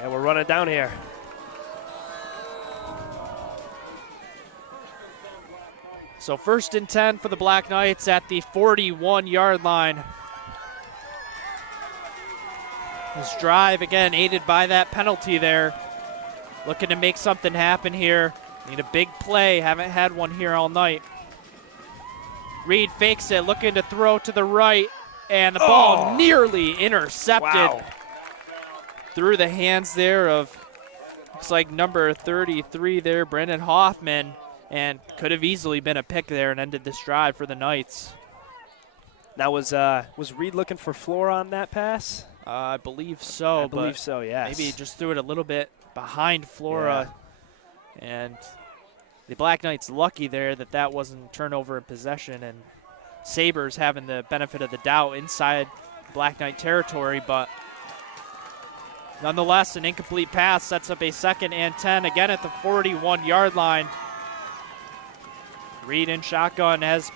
And we're running down here. So 1st and 10 for the Black Knights at the 41-yard line. This drive, again, aided by that penalty there. Looking to make something happen here. Need a big play. Haven't had one here all night. Reed fakes it, looking to throw to the right, and the ball nearly intercepted. Wow. Through the hands there of, looks like number 33 there, Brendan Hoffman, and could have easily been a pick there and ended this drive for the Knights. Now, was Reed looking for floor on that pass? I believe so. I believe so, yes. Maybe just threw it a little bit behind Flora. Yeah. And the Black Knights lucky there that that wasn't turnover in possession, and Sabres having the benefit of the doubt inside Black Knight territory, but nonetheless, an incomplete pass sets up a 2nd and 10, again at the 41-yard line. Reed in shotgun has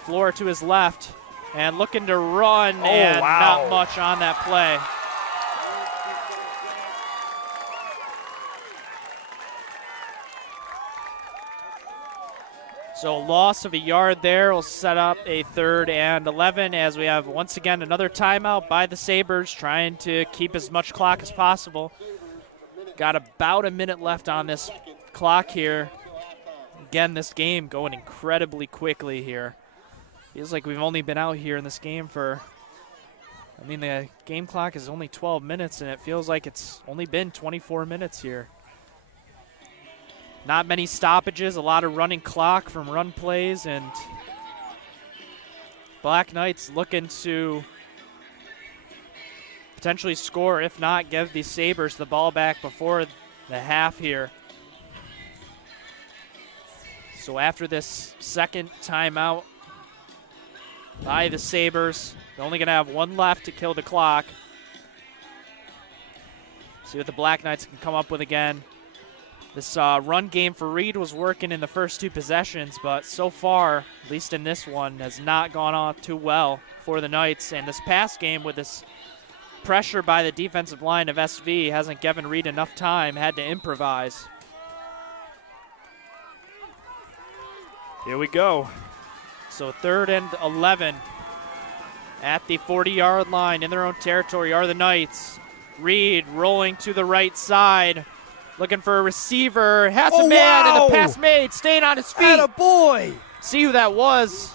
Flora to his left and looking to run, and not much on that play. So loss of a yard there will set up a 3rd and 11 as we have once again another timeout by the Sabres trying to keep as much clock as possible. Got about a minute left on this clock here. Again, this game going incredibly quickly here. Feels like we've only been out here in this game for, I mean, the game clock is only 12 minutes, and it feels like it's only been 24 minutes here. Not many stoppages, a lot of running clock from run plays, and Black Knights looking to potentially score, if not give the Sabres the ball back before the half here. So after this second timeout by the Sabres, they're only going to have one left to kill the clock. See what the Black Knights can come up with again. This run game for Reed was working in the first 2 possessions, but so far, at least in this one, has not gone off too well for the Knights. And this pass game with this pressure by the defensive line of SV hasn't given Reed enough time, had to improvise. Here we go. So 3rd and 11 at the 40-yard line in their own territory are the Knights. Reed rolling to the right side, looking for a receiver, has a man, and the pass made, staying on his feet. Attaboy! See who that was.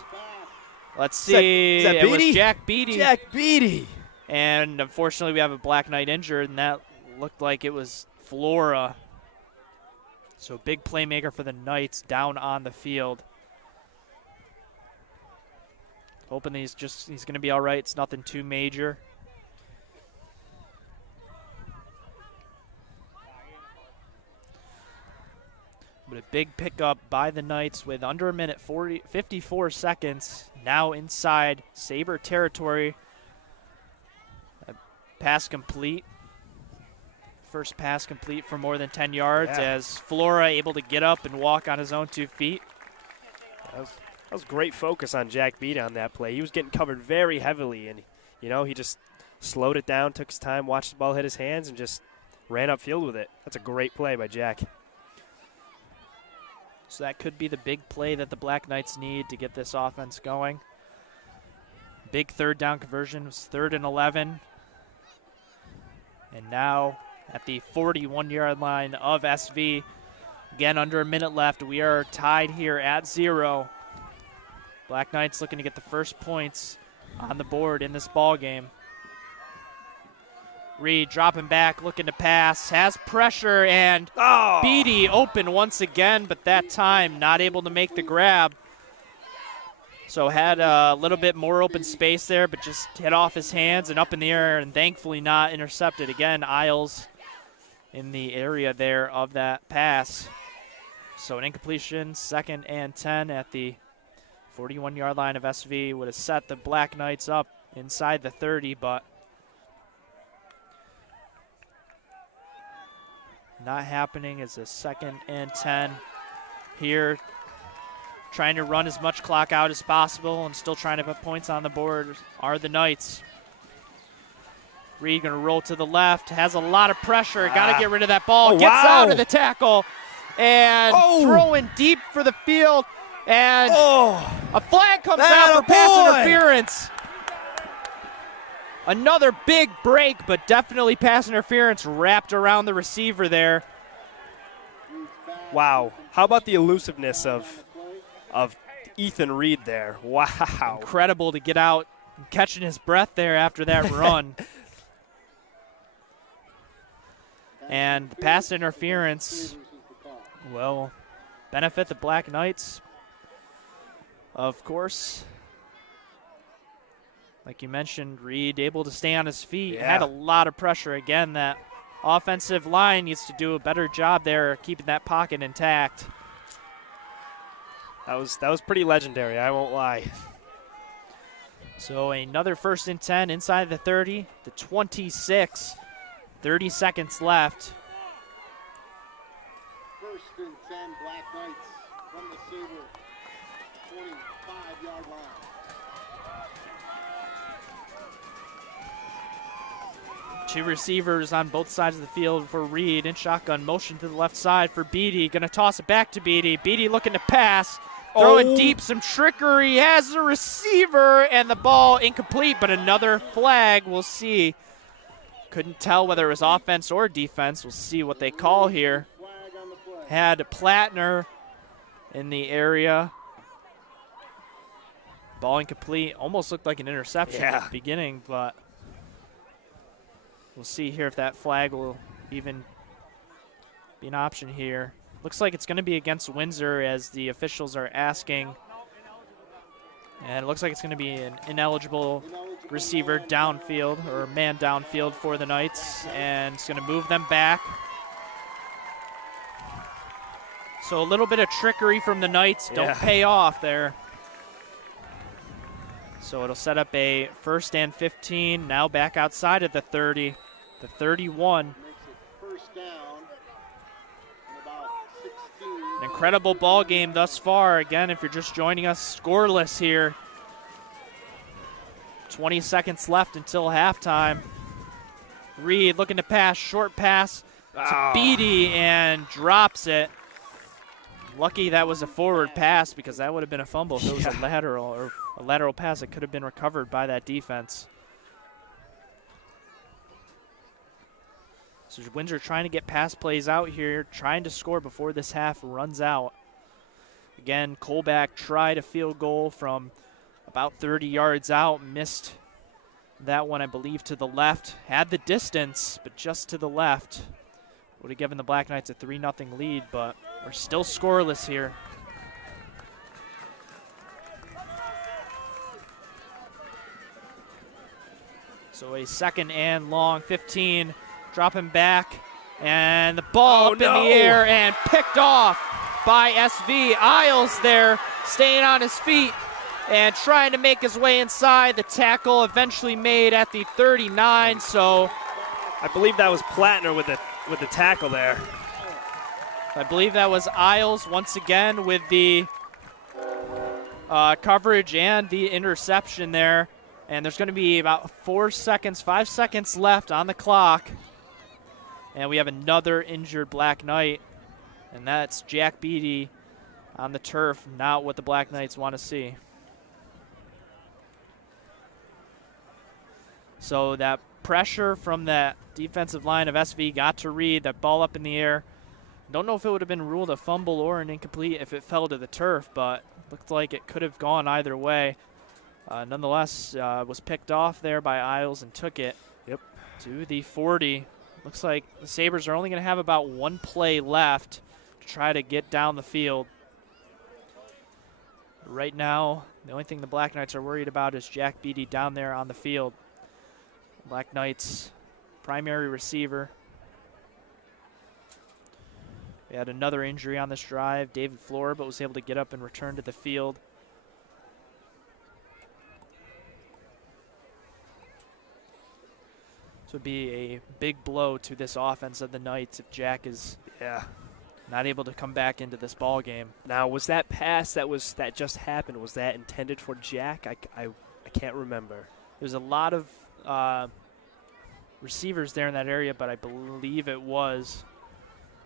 Let's see. Is that it was Beatty? Jack Beatty. Jack Beatty. And unfortunately, we have a Black Knight injured, and that looked like it was Flora. So big playmaker for the Knights down on the field. Hoping he's going to be all right. It's nothing too major. But a big pickup by the Knights with under a minute, 54 seconds. Now inside Sabre territory. A pass complete. First pass complete for more than 10 yards as Flora able to get up and walk on his own 2 feet. That was great focus on Jack Beatty on that play. He was getting covered very heavily, and, you know, he just slowed it down, took his time, watched the ball hit his hands, and just ran upfield with it. That's a great play by Jack. So that could be the big play that the Black Knights need to get this offense going. Big 3rd down conversion was 3rd and 11. And now at the 41-yard line of SV, again under a minute left, we are tied here at 0. Black Knights looking to get the first points on the board in this ball game. Reed dropping back, looking to pass, has pressure, and Beatty open once again, but that time not able to make the grab. So had a little bit more open space there, but just hit off his hands and up in the air, and thankfully not intercepted. Again, Isles in the area there of that pass. So an incompletion, 2nd and 10 at the 41-yard line of SV would have set the Black Knights up inside the 30, but not happening. It's a 2nd and 10 here. Trying to run as much clock out as possible and still trying to put points on the board are the Knights. Reed going to roll to the left, has a lot of pressure, got to get rid of that ball, gets out of the tackle, and throwing deep for the field, and a flag comes out for pass interference. Another big break, but definitely pass interference wrapped around the receiver there. Wow. How about the elusiveness of Ethan Reed there. Wow. Incredible to get out catching his breath there after that run. And the pass interference will benefit the Black Knights, of course. Like you mentioned, Reed able to stay on his feet. Yeah. Had a lot of pressure. Again, that offensive line needs to do a better job there keeping that pocket intact. That was pretty legendary, I won't lie. So another 1st and 10 inside the 30, the 26, 30 seconds left. 1st and 10, Black Knights from the Sabre 25-yard line. Two receivers on both sides of the field for Reed in shotgun. Motion to the left side for Beatty. Going to toss it back to Beatty. Beatty looking to pass. Throwing deep, some trickery. Has the receiver, and the ball incomplete, but another flag. We'll see. Couldn't tell whether it was offense or defense. We'll see what they call here. Had Plattner in the area. Ball incomplete. Almost looked like an interception at the beginning, but we'll see here if that flag will even be an option here. Looks like it's going to be against Windsor as the officials are asking. And it looks like it's going to be an ineligible receiver downfield, or man downfield for the Knights. And it's going to move them back. So a little bit of trickery from the Knights. Don't pay off there. So it'll set up a 1st and 15. Now back outside of the 30. The 31. Makes it 1st down and about 16. An incredible ball game thus far. Again, if you're just joining us, scoreless here. 20 seconds left until halftime. Reed looking to pass, short pass to Beatty, and drops it. Lucky that was a forward pass, because that would have been a fumble if it was a lateral pass. It could have been recovered by that defense. So Windsor trying to get pass plays out here, trying to score before this half runs out. Again, Colback tried a field goal from about 30 yards out, missed that one, I believe, to the left. Had the distance, but just to the left. Would have given the Black Knights a 3-0 lead, but we're still scoreless here. So a 2nd and long, 15, dropping back, and the ball up in the air and picked off by SV. Isles there, staying on his feet and trying to make his way inside. The tackle eventually made at the 39, so I believe that was Plattner with the tackle there. I believe that was Isles once again with the coverage and the interception there. And there's going to be about 5 seconds left on the clock. And we have another injured Black Knight. And that's Jack Beatty on the turf, not what the Black Knights want to see. So that pressure from that defensive line of SV got to Reed, that ball up in the air. Don't know if it would have been ruled a fumble or an incomplete if it fell to the turf, but looked like it could have gone either way. Nonetheless, was picked off there by Isles and took it to the 40. Looks like the Sabres are only going to have about one play left to try to get down the field. Right now, the only thing the Black Knights are worried about is Jack Beatty down there on the field. Black Knights primary receiver. We had another injury on this drive. David Floor, but was able to get up and return to the field. So it would be a big blow to this offense of the Knights if Jack is not able to come back into this ball game. Now, was that pass that just happened, was that intended for Jack? I can't remember. There's a lot of receivers there in that area, but I believe it was.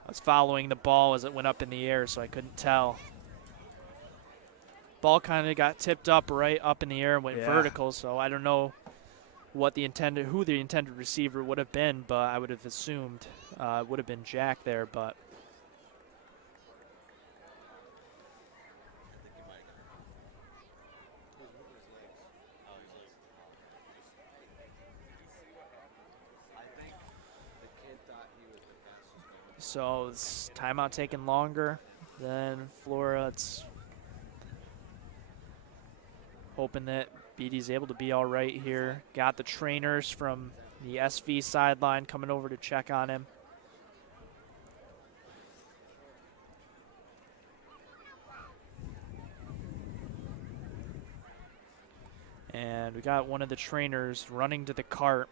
I was following the ball as it went up in the air, so I couldn't tell. Ball kind of got tipped up right up in the air and went vertical, so I don't know who the intended receiver would have been, but I would have assumed it would have been Jack there, but So this timeout taking longer than Flora. It's hoping that BD's able to be all right here. Got the trainers from the SV sideline coming over to check on him. And we got one of the trainers running to the cart,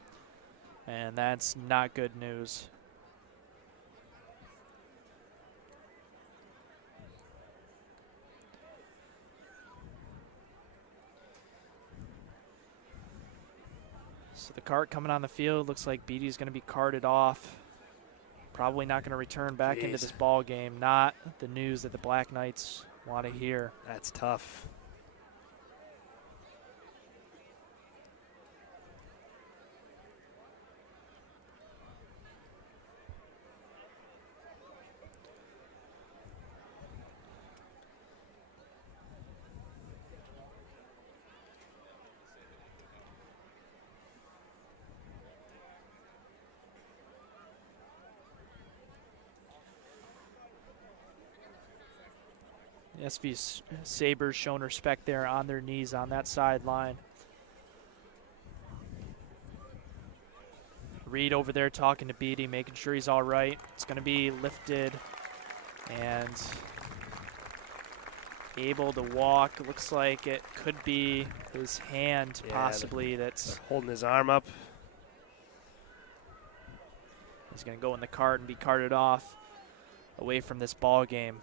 and that's not good news. So the cart coming on the field, looks like BD's going to be carted off. Probably not going to return back into this ball game. Not the news that the Black Knights want to hear. That's tough. SV Sabres showing respect there on their knees on that sideline. Reed over there talking to Beatty, making sure he's all right. It's going to be lifted and able to walk. Looks like it could be his hand possibly that's holding his arm up. He's going to go in the cart and be carted off away from this ball game.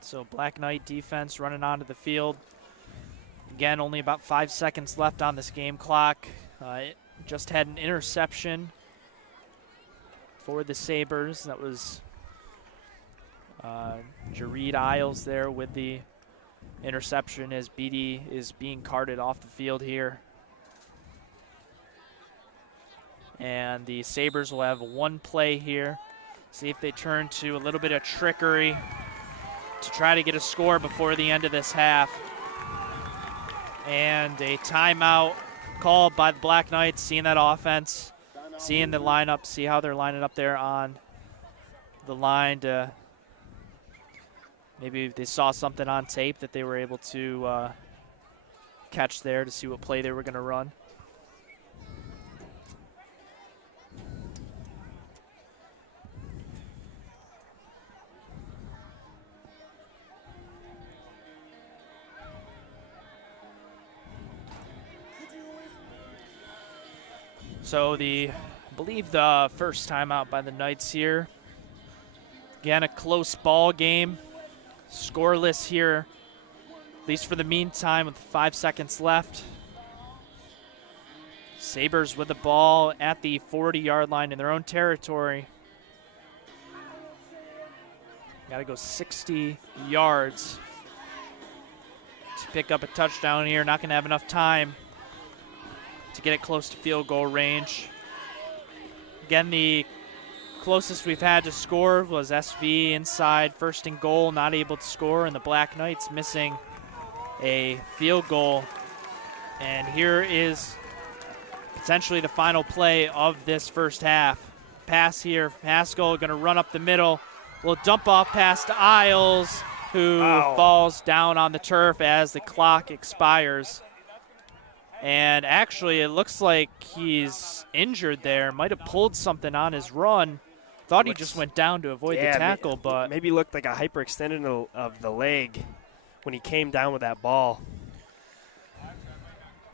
So Black Knight defense running onto the field. Again, only about 5 seconds left on this game clock. It just had an interception for the Sabres. That was Jareed Isles there with the interception as BD is being carted off the field here. And the Sabres will have one play here. See if they turn to a little bit of trickery to try to get a score before the end of this half. And a timeout called by the Black Knights, seeing that offense, seeing the lineup, see how they're lining up there on the line to maybe they saw something on tape that they were able to catch there to see what play they were going to run. So I believe the first timeout by the Knights here. Again, a close ball game. Scoreless here, at least for the meantime, with 5 seconds left. Sabres with the ball at the 40-yard line in their own territory. Got to go 60 yards to pick up a touchdown here. Not going to have enough time to get it close to field goal range. Again, the closest we've had to score was SV inside, first and goal, not able to score, and the Black Knights missing a field goal. And here is essentially the final play of this first half. Pass here, Haskell going to run up the middle, will dump off past Isles, who falls down on the turf as the clock expires. And actually, it looks like he's injured there. Might have pulled something on his run. Thought he just went down to avoid the tackle, but maybe looked like a hyperextended of the leg when he came down with that ball.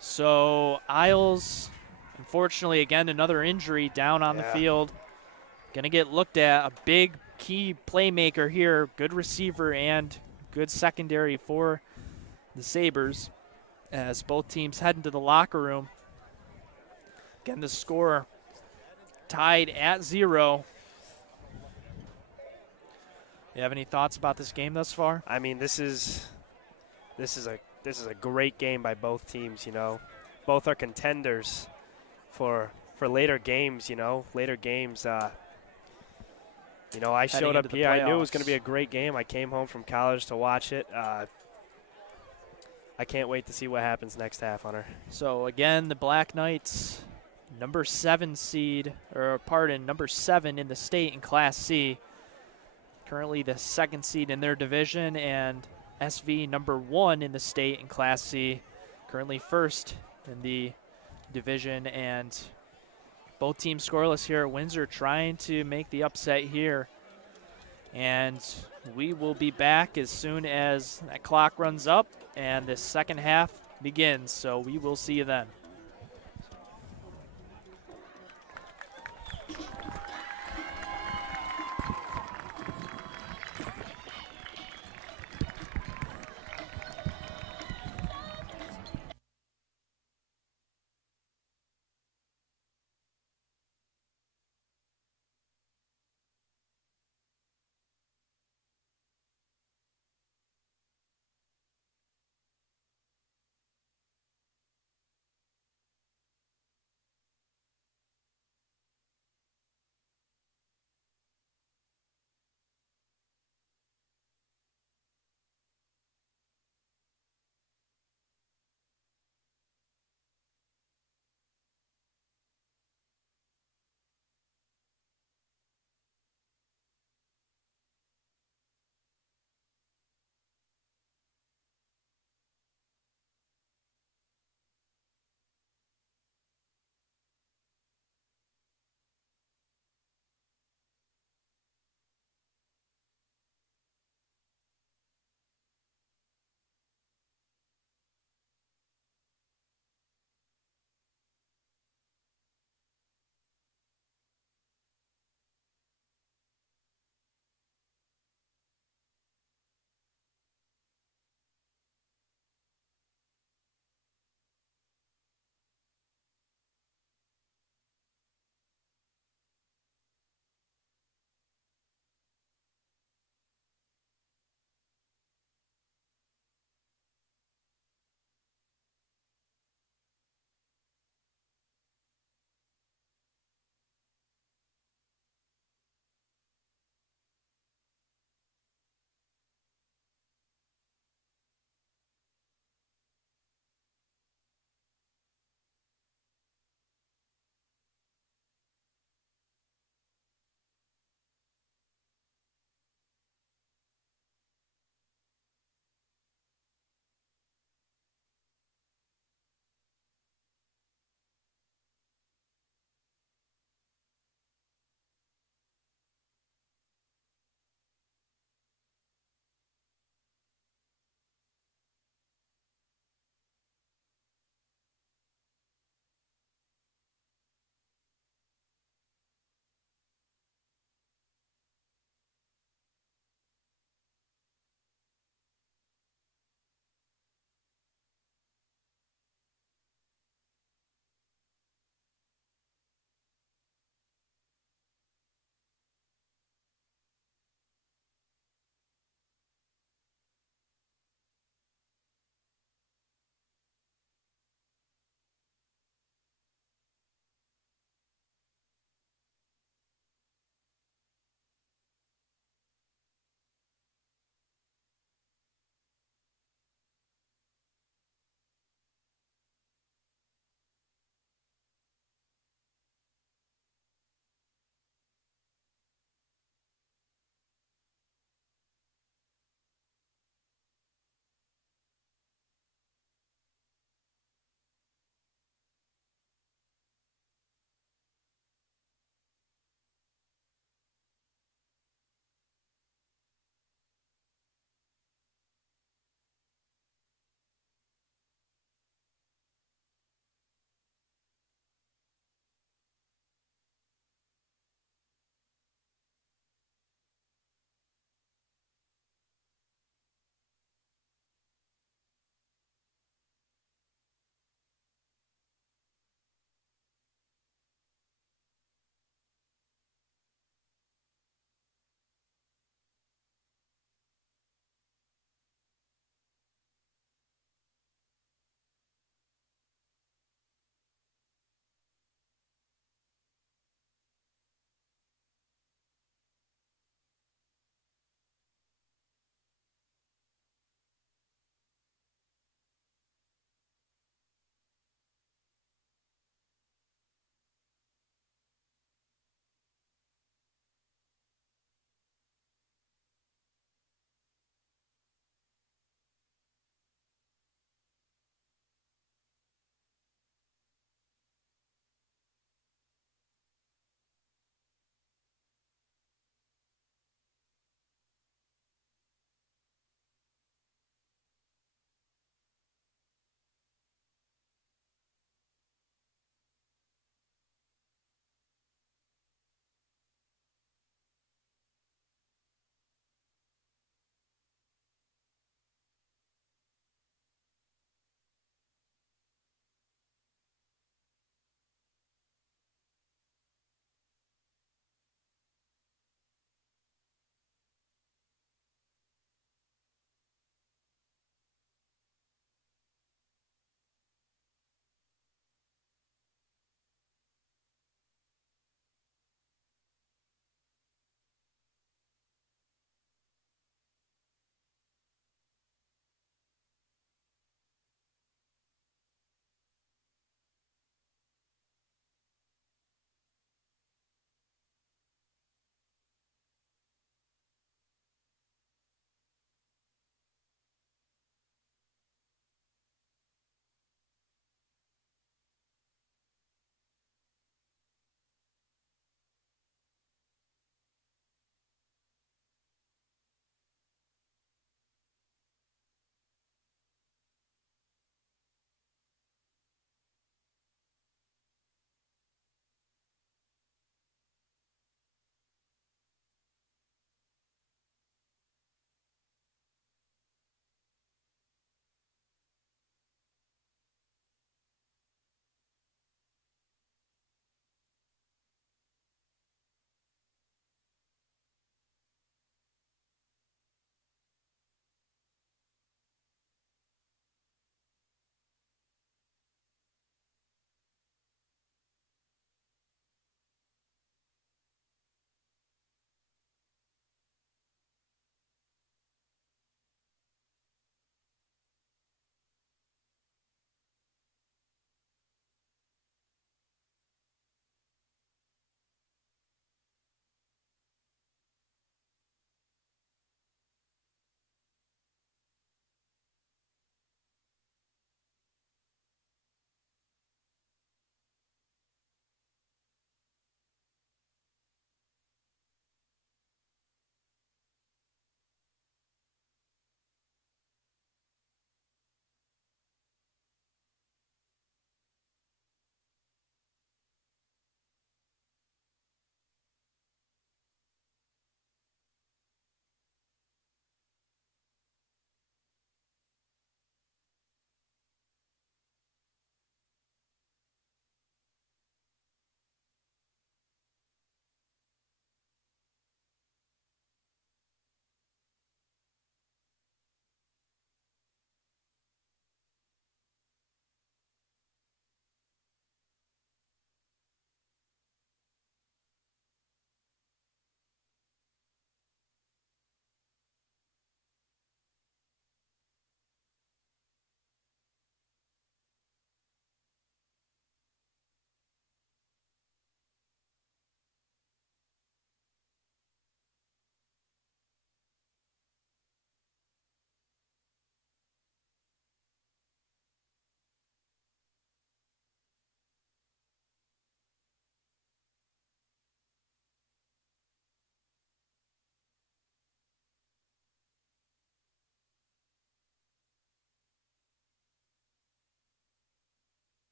So Isles, unfortunately, again, another injury down on the field. Going to get looked at. A big key playmaker here. Good receiver and good secondary for the Sabres, as both teams head into the locker room. Again, the score tied at 0. You have any thoughts about this game thus far? I mean, this is a great game by both teams. You know, both are contenders for later games. You know, later games. You know, I showed into up the here. I knew it was playoffs. going to be a great game. I came home from college to watch it. I can't wait to see what happens next half, Hunter. So again, the Black Knights, number 7 in the state in Class C. Currently the 2nd seed in their division, and SV number 1 in the state in Class C. Currently 1st in the division, and both teams scoreless here at Windsor, trying to make the upset here. And we will be back as soon as that clock runs up and the second half begins. So we will see you then.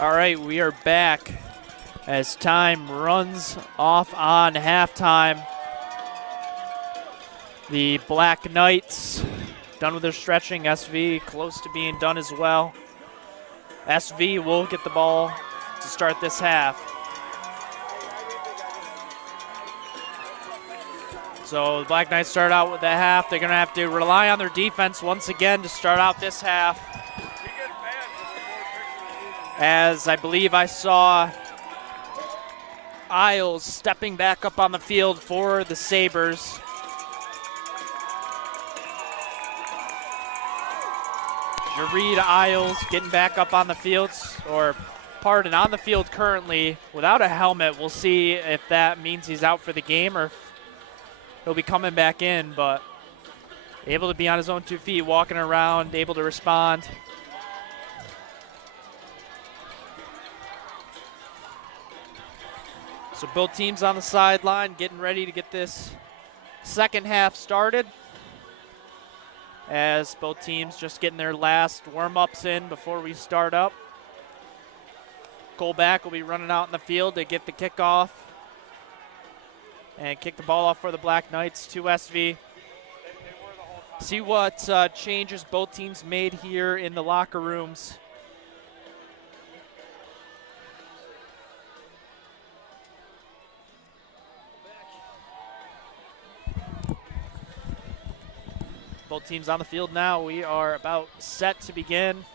All right, we are back as time runs off on halftime. The Black Knights done with their stretching. SV close to being done as well. SV will get the ball to start this half. So the Black Knights start out with the half. They're going to have to rely on their defense once again to start out this half. As I believe I saw Isles stepping back up on the field for the Sabres. Jareed Isles getting back up on the field, on the field currently without a helmet. We'll see if that means he's out for the game or if he'll be coming back in, but able to be on his own 2 feet, walking around, able to respond. So both teams on the sideline getting ready to get this second half started, as both teams just getting their last warm-ups in before we start up. Colback will be running out in the field to get the kickoff and kick the ball off for the Black Knights to SV. See what changes both teams made here in the locker rooms. Both teams on the field now. We are about set to begin.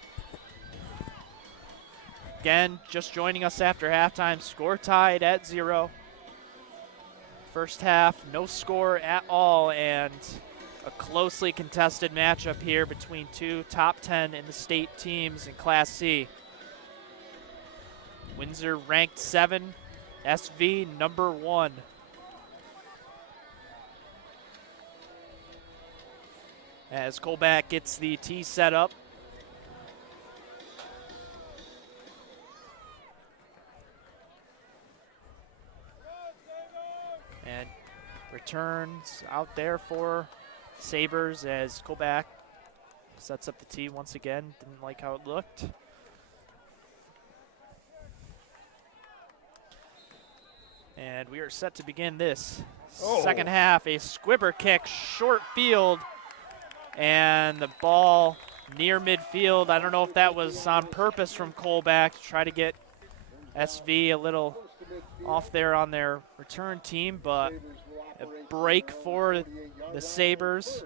Again, just joining us after halftime, score tied at 0. First half, no score at all, and a closely contested matchup here between two top 10 in the state teams in Class C. Windsor ranked 7, SV number 1. As Colback gets the tee set up. And returns out there for Sabres as Colback sets up the tee once again. Didn't like how it looked. And we are set to begin this second half. A squibber kick, short field. And the ball near midfield. I don't know if that was on purpose from Colback to try to get SV a little off there on their return team, but a break for the Sabres.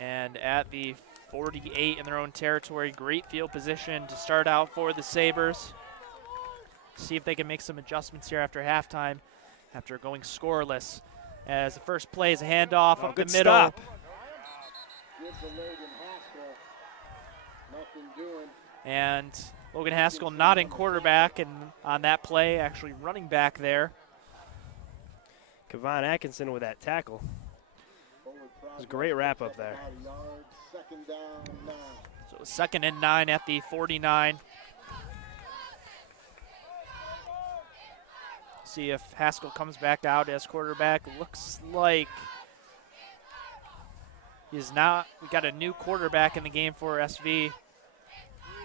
And at the 48 in their own territory, great field position to start out for the Sabres. See if they can make some adjustments here after halftime, after going scoreless. As the first play is a handoff up the middle. Stop. And Logan Haskell not in quarterback, and on that play, actually running back there. Kevon Atkinson with that tackle. It was a great wrap up there. So 2nd and 9 at the 49. See if Haskell comes back out as quarterback. Looks like he's not. We got a new quarterback in the game for SV.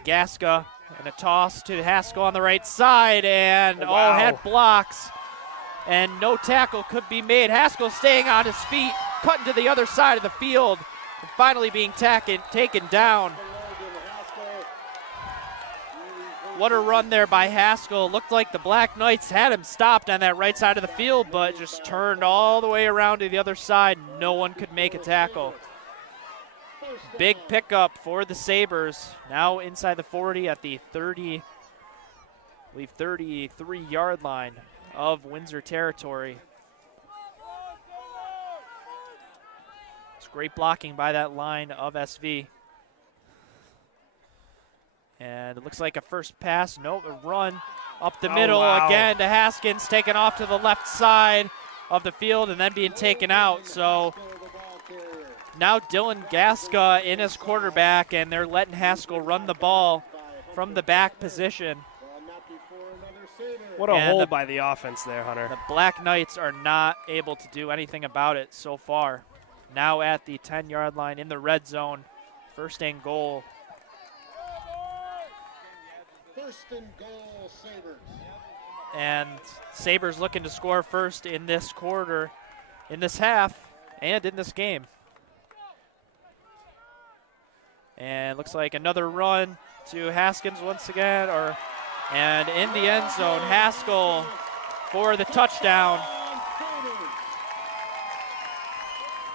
Gaska, and a toss to Haskell on the right side, and had blocks, and no tackle could be made. Haskell staying on his feet, cutting to the other side of the field, and finally being taken down. What a run there by Haskell. Looked like the Black Knights had him stopped on that right side of the field, but just turned all the way around to the other side. No one could make a tackle. Big pickup for the Sabres. Now inside the 40 at the 33-yard line of Windsor territory. It's great blocking by that line of SV. And it looks like a first pass. Nope, a run up the middle again to Haskins, taken off to the left side of the field and then being taken out. So now Dylan Gaska in as quarterback, and they're letting Haskell run the ball from the back position. What a hole by the offense there, Hunter. The Black Knights are not able to do anything about it so far. Now at the 10-yard line in the red zone First and goal. First and goal, Sabres. And Sabres looking to score first in this quarter, in this half, and in this game. And looks like another run to Haskins once again, and in the end zone, Haskell for the touchdown.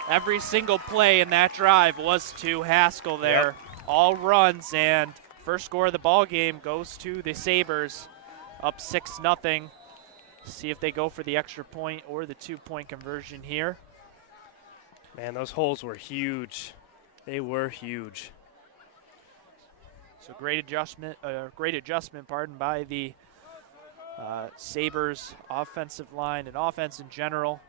Every single play in that drive was to Haskell there. Yep. All runs, and first score of the ball game goes to the Sabres, up 6-0. See if they go for the extra point or the 2-point conversion here. Man, those holes were huge. They were huge. So great adjustment, by the Sabres offensive line and offense in general.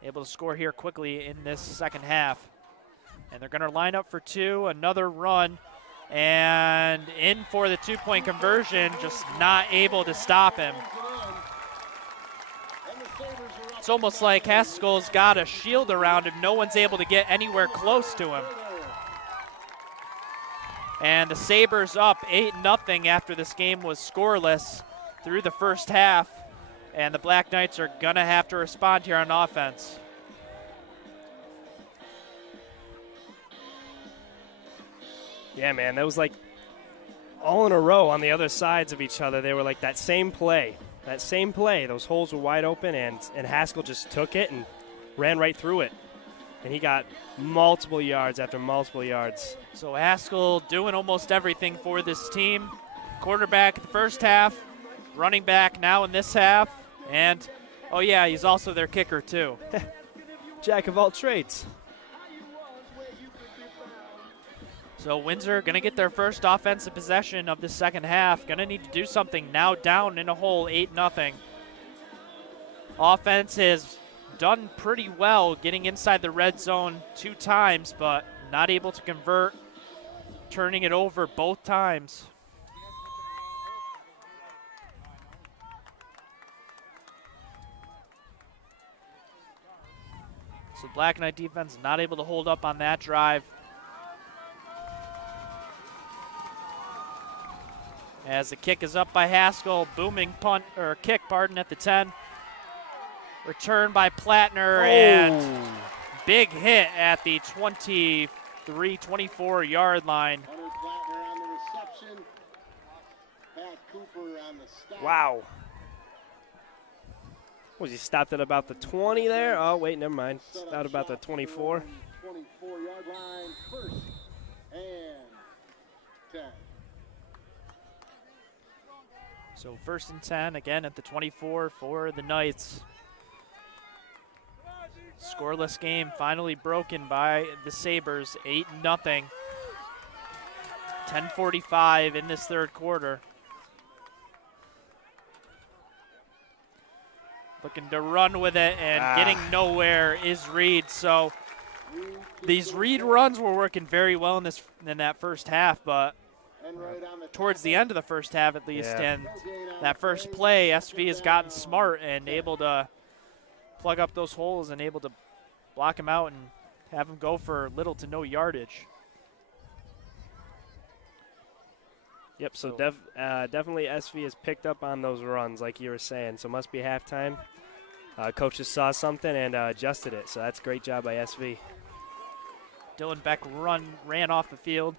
Able to score here quickly in this second half. And they're going to line up for two, another run, and in for the 2-point conversion, just not able to stop him. It's almost like Haskell's got a shield around him. No one's able to get anywhere close to him. And the Sabres up 8-0 after this game was scoreless through the first half. And the Black Knights are going to have to respond here on offense. Yeah, man, that was like all in a row on the other sides of each other. They were like that same play. Those holes were wide open, and Haskell just took it and ran right through it. And he got multiple yards after multiple yards. So Haskell doing almost everything for this team. Quarterback the first half, running back now in this half, and, oh yeah, he's also their kicker too. Jack of all trades. So Windsor going to get their first offensive possession of the second half. Going to need to do something now, down in a hole, 8-0. Offense has done pretty well getting inside the red zone 2 times, but not able to convert, turning it over both times. So Black Knight defense not able to hold up on that drive. As the kick is up by Haskell, booming punt or kick, at the 10. Return by Plattner, and big hit at the 24-yard line. Hunter Plattner on the reception. Pat Cooper on the stop. Wow. Was he stopped at about the 20 there? Oh, wait, never mind. Stopped about the 24. 24-yard line, first and 10. So first and 10, again at the 24 for the Knights. Scoreless game finally broken by the Sabres, 8-0. 10:45 in this third quarter. Looking to run with it and getting nowhere is Reed. So these Reed runs were working very well in that first half, but towards the end of the first half at least, and that first play, SV has gotten smart and able to plug up those holes and able to block him out and have him go for little to no yardage. Yep, so definitely SV has picked up on those runs like you were saying, so must be halftime. Coaches saw something and adjusted it, so that's a great job by SV. Dylan Beck ran off the field.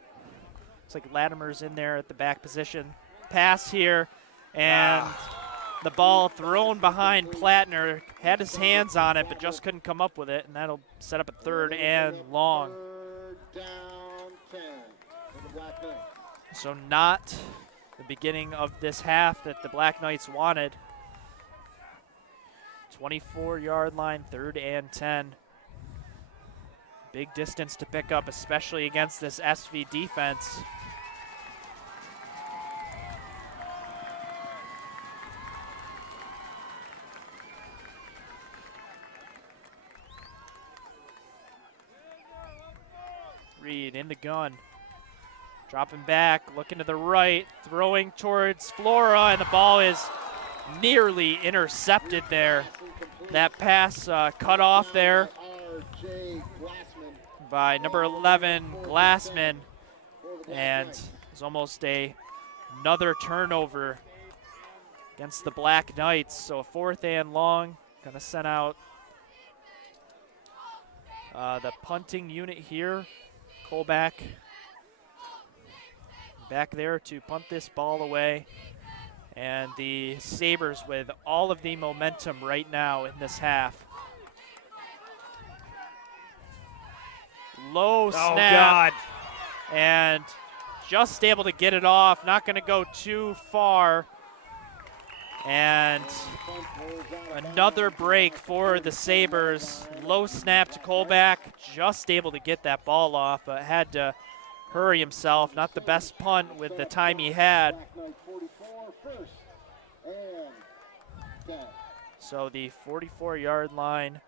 Looks like Latimer's in there at the back position. Pass here, and the ball thrown behind Plattner. Had his hands on it, but just couldn't come up with it, and that'll set up a third and long. Third down 10 for the Black Knights. So not the beginning of this half that the Black Knights wanted. 24-yard line, third and 10. Big distance to pick up, especially against this SV defense. Reed in the gun. Dropping back, looking to the right, throwing towards Flora, and the ball is nearly intercepted there. That pass cut off there. by number 11, Glassman. And it's almost another turnover against the Black Knights. So a 4th and long. Going to send out the punting unit here. Colback back there to punt this ball away. And the Sabres with all of the momentum right now in this half. Low snap. Oh, God. And just able to get it off. Not going to go too far. And another break for the Sabres. Low snap to Colback. Just able to get that ball off, but had to hurry himself. Not the best punt with the time he had. So the 44-yard line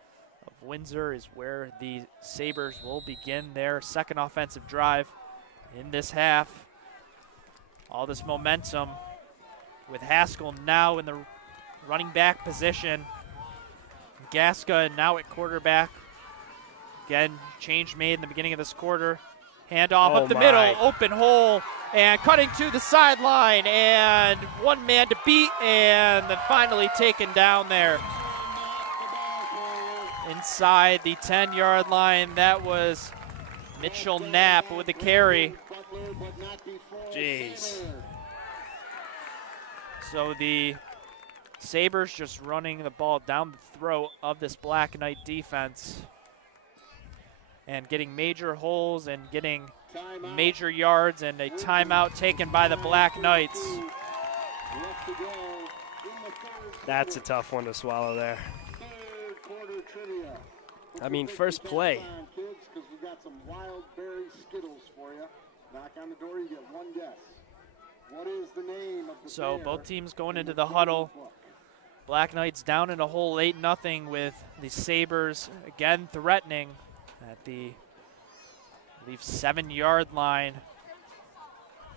of Windsor is where the Sabres will begin their second offensive drive in this half. All this momentum with Haskell now in the running back position. Gaska now at quarterback. Again, change made in the beginning of this quarter. Handoff up the middle, open hole, and cutting to the sideline, and one man to beat, and then finally taken down there. Inside the 10-yard line, that was Mitchell Knapp with the carry. Jeez. So the Sabres just running the ball down the throat of this Black Knight defense and getting major holes and getting major yards, and a timeout taken by the Black Knights. That's a tough one to swallow there. I mean, first play. So both teams going into the huddle. Black Knights down in a hole 8-0 with the Sabres again threatening at the, I believe, 7-yard line.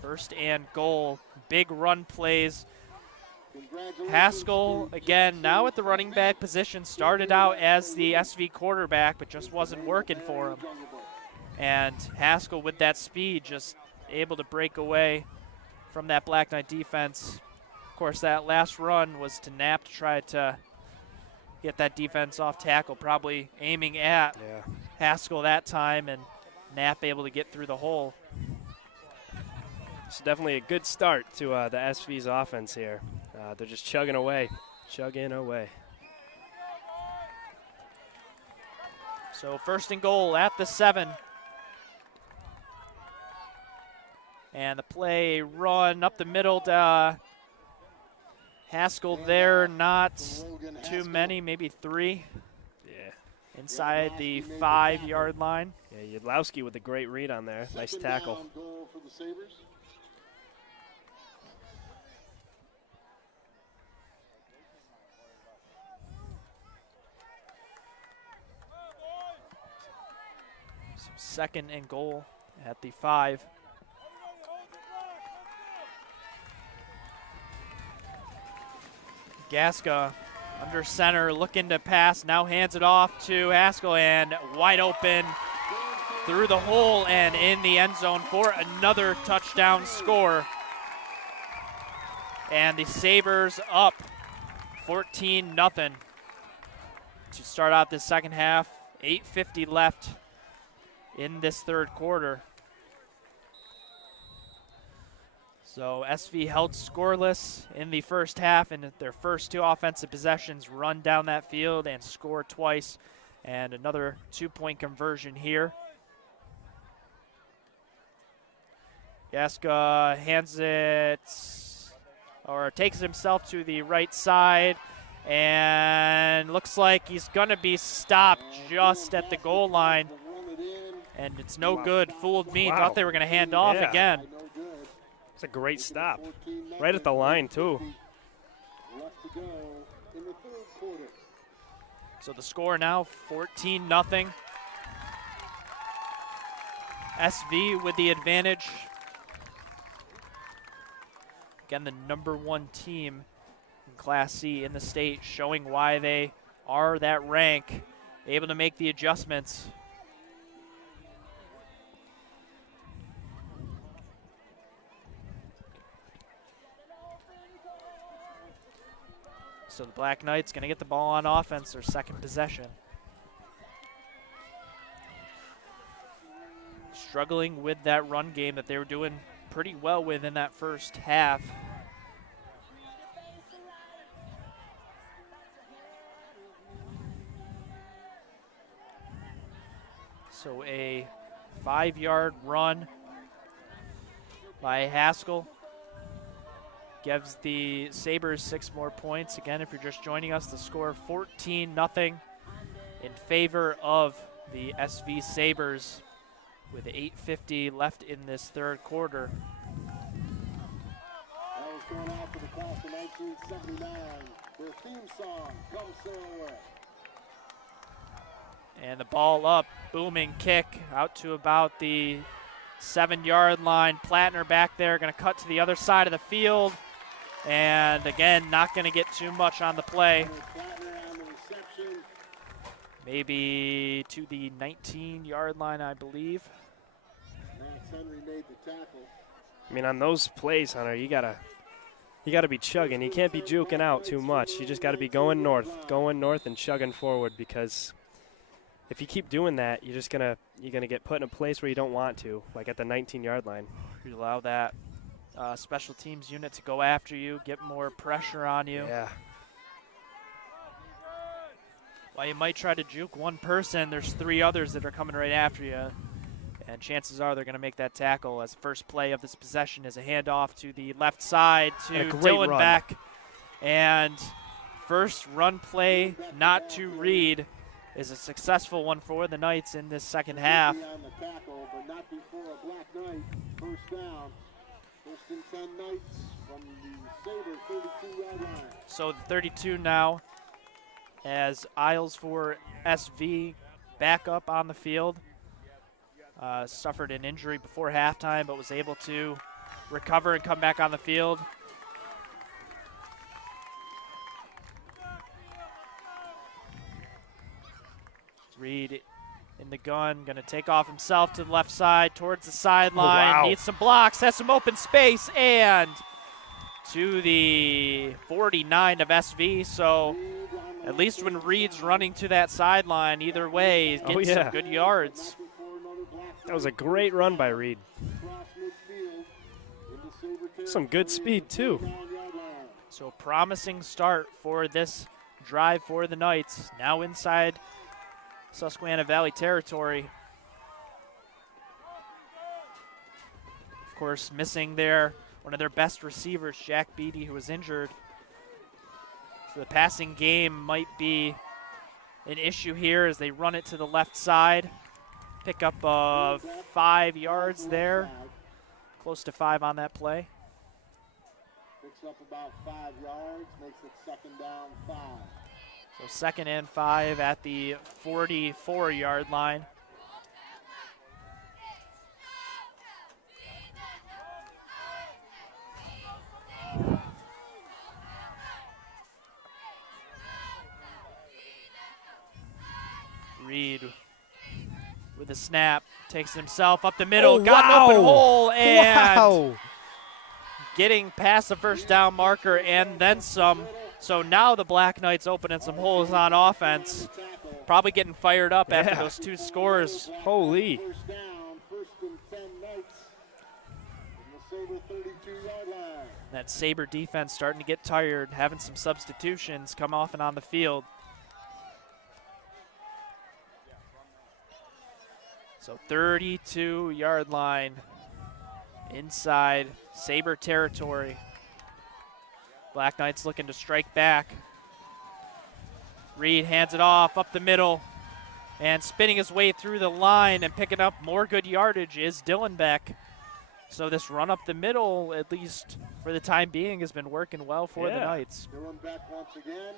1st and goal. Big run plays. Haskell, again, now at the running back position, started out as the SV quarterback, but just wasn't working for him. And Haskell, with that speed, just able to break away from that Black Knight defense. Of course, that last run was to Knapp to try to get that defense off tackle, probably aiming at Haskell that time, and Knapp able to get through the hole. It's definitely a good start to the SV's offense here. They're just chugging away. So 1st and goal at the 7. And the play run up the middle to Haskell there. Not too many, maybe 3. Yeah. Inside the 5-yard line. Yeah, Yudlowski with a great read on there. Nice tackle. So 2nd and goal at the 5. Gaska under center, looking to pass, now hands it off to Haskell, and wide open through the hole and in the end zone for another touchdown score. And the Sabres up 14-0 to start out this second half. 8:50 left in this 3rd quarter. So SV held scoreless in the first half, and their first 2 offensive possessions run down that field and score twice, and another 2-point conversion here. Gaska hands it, or takes himself to the right side, and looks like he's gonna be stopped just at the goal line, and it's no good. Fooled me, thought they were gonna hand off again. It's a great stop. Right at the line, too. So the score now 14-0. SV with the advantage. Again, the #1 team in Class C in the state, showing why they are that rank, able to make the adjustments. So the Black Knights going to get the ball on offense, their second possession. Struggling with that run game that they were doing pretty well with in that first half. So a 5-yard run by Haskell gives the Sabres 6 more points. Again, if you're just joining us, the score 14-0 in favor of the SV Sabres with 8:50 left in this third quarter. That was going out for the class of 1979. Their theme song, Come Sail Away. And the ball up, booming kick out to about the 7-yard line. Plattner back there, going to cut to the other side of the field. And again, not going to get too much on the play. Maybe to the 19-yard line, I believe. Max Henry made the tackle. I mean, on those plays, Hunter, you gotta be chugging. You can't be juking out too much. You just got to be going north and chugging forward, because if you keep doing that, you're gonna get put in a place where you don't want to, like at the 19-yard line. You allow that special teams unit to go after you, get more pressure on you. Yeah. While you might try to juke one person, there's 3 others that are coming right after you. And chances are they're going to make that tackle, as the first play of this possession is a handoff to the left side to Dylan run. Beck. And first run play not to Reed is a successful one for the Knights in this second half. On the tackle, but not before a Black Knight. First down. First and 10 Knights from the Sabres 32-yard line. So 32 now, as Isles for SV back up on the field. Suffered an injury before halftime, but was able to recover and come back on the field. Reed in the gun, going to take off himself to the left side, towards the sideline. Oh, wow. Needs some blocks, has some open space, and to the 49 of SV. So at least when Reed's running to that sideline, either way, he's getting some good yards. That was a great run by Reed. Some good speed, too. So promising start for this drive for the Knights. Now inside Susquehanna Valley territory. Of course, missing one of their best receivers, Jack Beatty, who was injured. So the passing game might be an issue here as they run it to the left side. Pickup of 5 yards there. Close to 5 on that play. Picks up about 5 yards, makes it second down 5. So second and 5 at the 44-yard line. Reed with a snap, takes himself up the middle, got an open hole, and getting past the first down marker and then some. So now the Black Knights opening some holes on offense. Probably getting fired up after those 2 scores. Holy. First down, first and 10 Knights from the Sabre 32-yard line. That Sabre defense starting to get tired, having some substitutions come off and on the field. So 32-yard line inside Sabre territory. Black Knights looking to strike back. Reed hands it off up the middle, and spinning his way through the line and picking up more good yardage is Dylan Beck. So this run up the middle, at least for the time being, has been working well for the Knights. Dylan Beck once again.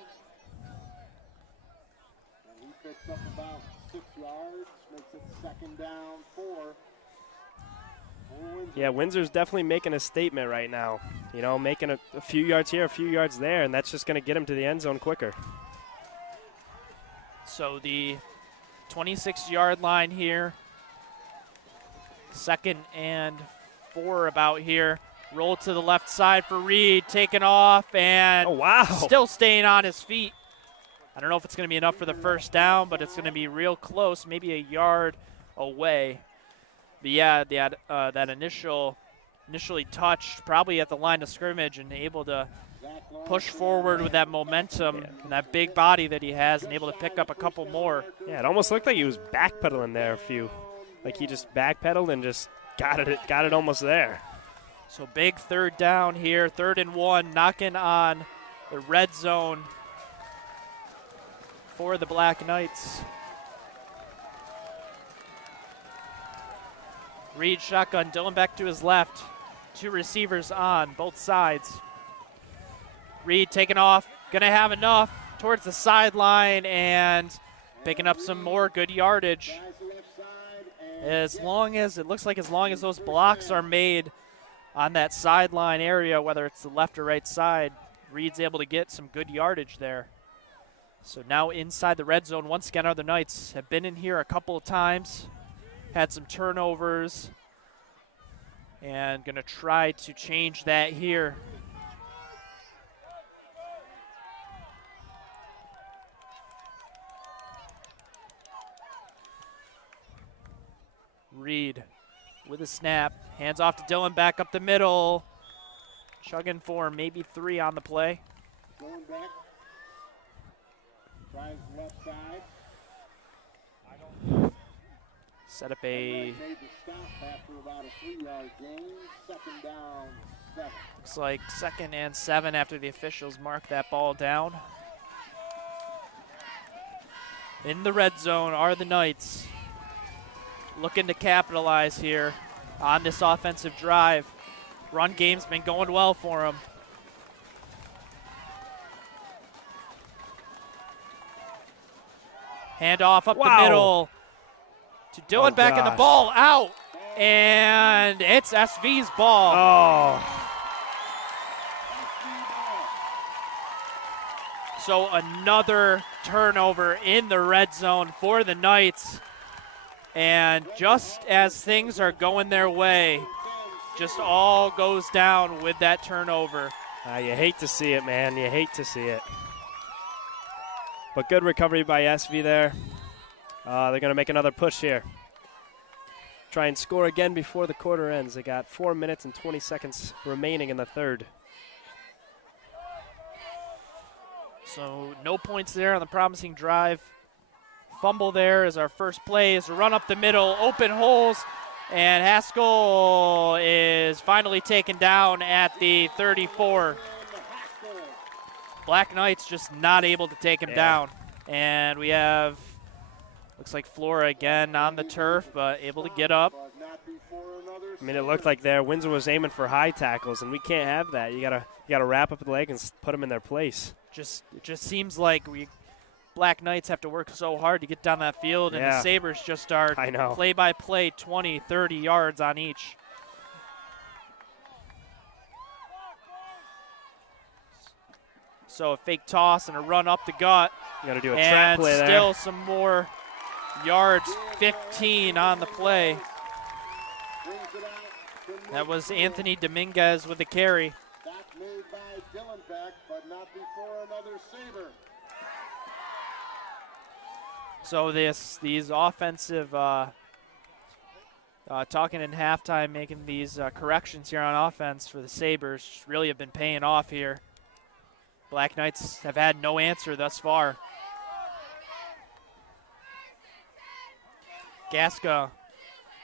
And he picks up about 6 yards, makes it second down 4. Yeah, Windsor's definitely making a statement right now. You know, making a few yards here, a few yards there, and that's just going to get him to the end zone quicker. So the 26-yard line here. Second and 4 about here. Roll to the left side for Reed, taking off and Oh, wow. still staying on his feet. I don't know if it's going to be enough for the first down, but it's going to be real close, maybe a yard away. But yeah, that initially touched probably at the line of scrimmage and able to push forward with that momentum and that big body that he has and able to pick up a couple more. Yeah, it almost looked like he was backpedaling there a few. Like he just backpedaled and just got it almost there. So big third down here, 3rd and 1, knocking on the red zone for the Black Knights. Reed shotgun, Dylan back to his left. 2 receivers on both sides. Reed taking off, gonna have enough towards the sideline and picking up some more good yardage. As long as those blocks are made on that sideline area, whether it's the left or right side, Reed's able to get some good yardage there. So now inside the red zone, once again, other Knights have been in here a couple of times, had some turnovers, and gonna try to change that here. Reed with a snap, hands off to Dylan, back up the middle, chugging for maybe 3 on the play. Going back. Tries left side. Set up a, Made the stop after about a 3-yard gain. 2nd down, 7. looks like 2nd and 7 after the officials mark that ball down. In the red zone are the Knights, looking to capitalize here on this offensive drive. Run game's been going well for them. Hand off up the middle to Dylan, back in the ball, out, and it's SV's ball. Oh. So another turnover in the red zone for the Knights. And just as things are going their way, just all goes down with that turnover. You hate to see it, man. You hate to see it. But good recovery by SV there. They're going to make another push here. Try and score again before the quarter ends. They got 4 minutes and 20 seconds remaining in the third. So no points there on the promising drive. Fumble there is our first play, is a run up the middle, open holes, and Haskell is finally taken down at the 34. Black Knights just not able to take him down. And we have, looks like Flora again on the turf, but able to get up. I mean, it looked like there Windsor was aiming for high tackles, and we can't have that. You gotta wrap up the leg and put them in their place. It just seems like Black Knights have to work so hard to get down that field, and the Sabres just start play-by-play 20, 30 yards on each. So a fake toss and a run up the gut. You got to do a trap play there. And still some more yards, 15 on the play. That was Anthony Dominguez with the carry. Back made by Dylan Beck, but not before another Sabre. So these offensive, talking in halftime, making these corrections here on offense for the Sabres really have been paying off here. Black Knights have had no answer thus far. Gaska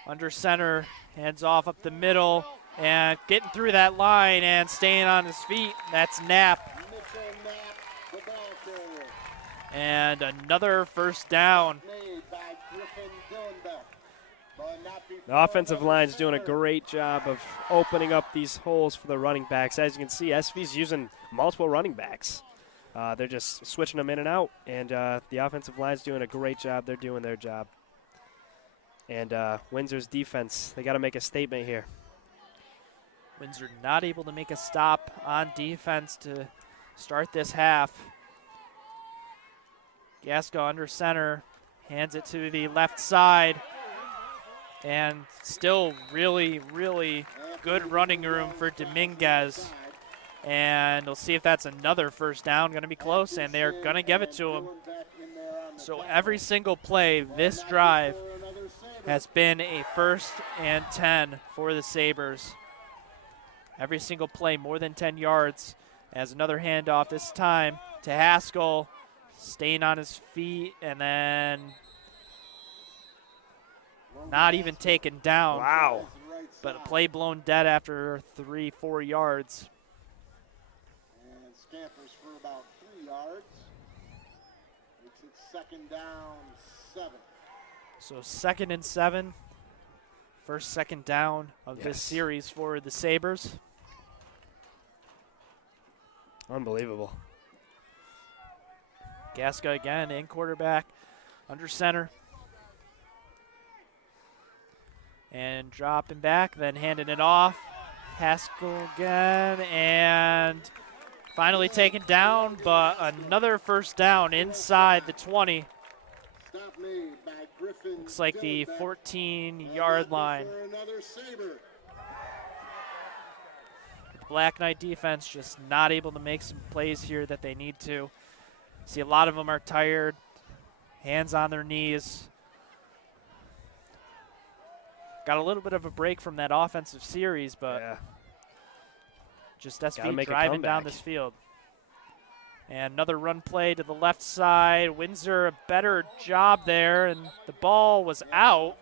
under center, hands off up the middle, and getting through that line and staying on his feet. That's Knapp. And another first down. The offensive line's doing a great job of opening up these holes for the running backs. As you can see, SV's using multiple running backs. They're just switching them in and out, and the offensive line's doing a great job. They're doing their job. And Windsor's defense, they got to make a statement here. Windsor not able to make a stop on defense to start this half. Gaska under center, hands it to the left side. And still really, really good running room for Dominguez. And we'll see if that's another first down. Going to be close, and they're going to give it to him. So every single play this drive has been a 1st and 10 for the Sabres. Every single play more than 10 yards. As another handoff this time to Haskell, staying on his feet, and then not even taken down. Wow. But a play blown dead after 3-4 yards. And scampers for about 3 yards. Makes it 2nd down, 7. So 2nd and 7. First 2nd down of this series for the Sabres. Unbelievable. Gaska again in quarterback, under center. And dropping back, then handing it off. Haskell again, and finally taken down, but another first down inside the 20. Stop made by Griffin. Looks like the 14-yard line. For another Sabre. The Black Knight defense just not able to make some plays here that they need to. See, a lot of them are tired, hands on their knees. Got a little bit of a break from that offensive series, but just SV driving down this field. And another run play to the left side. Windsor, a better job there, and the ball was out.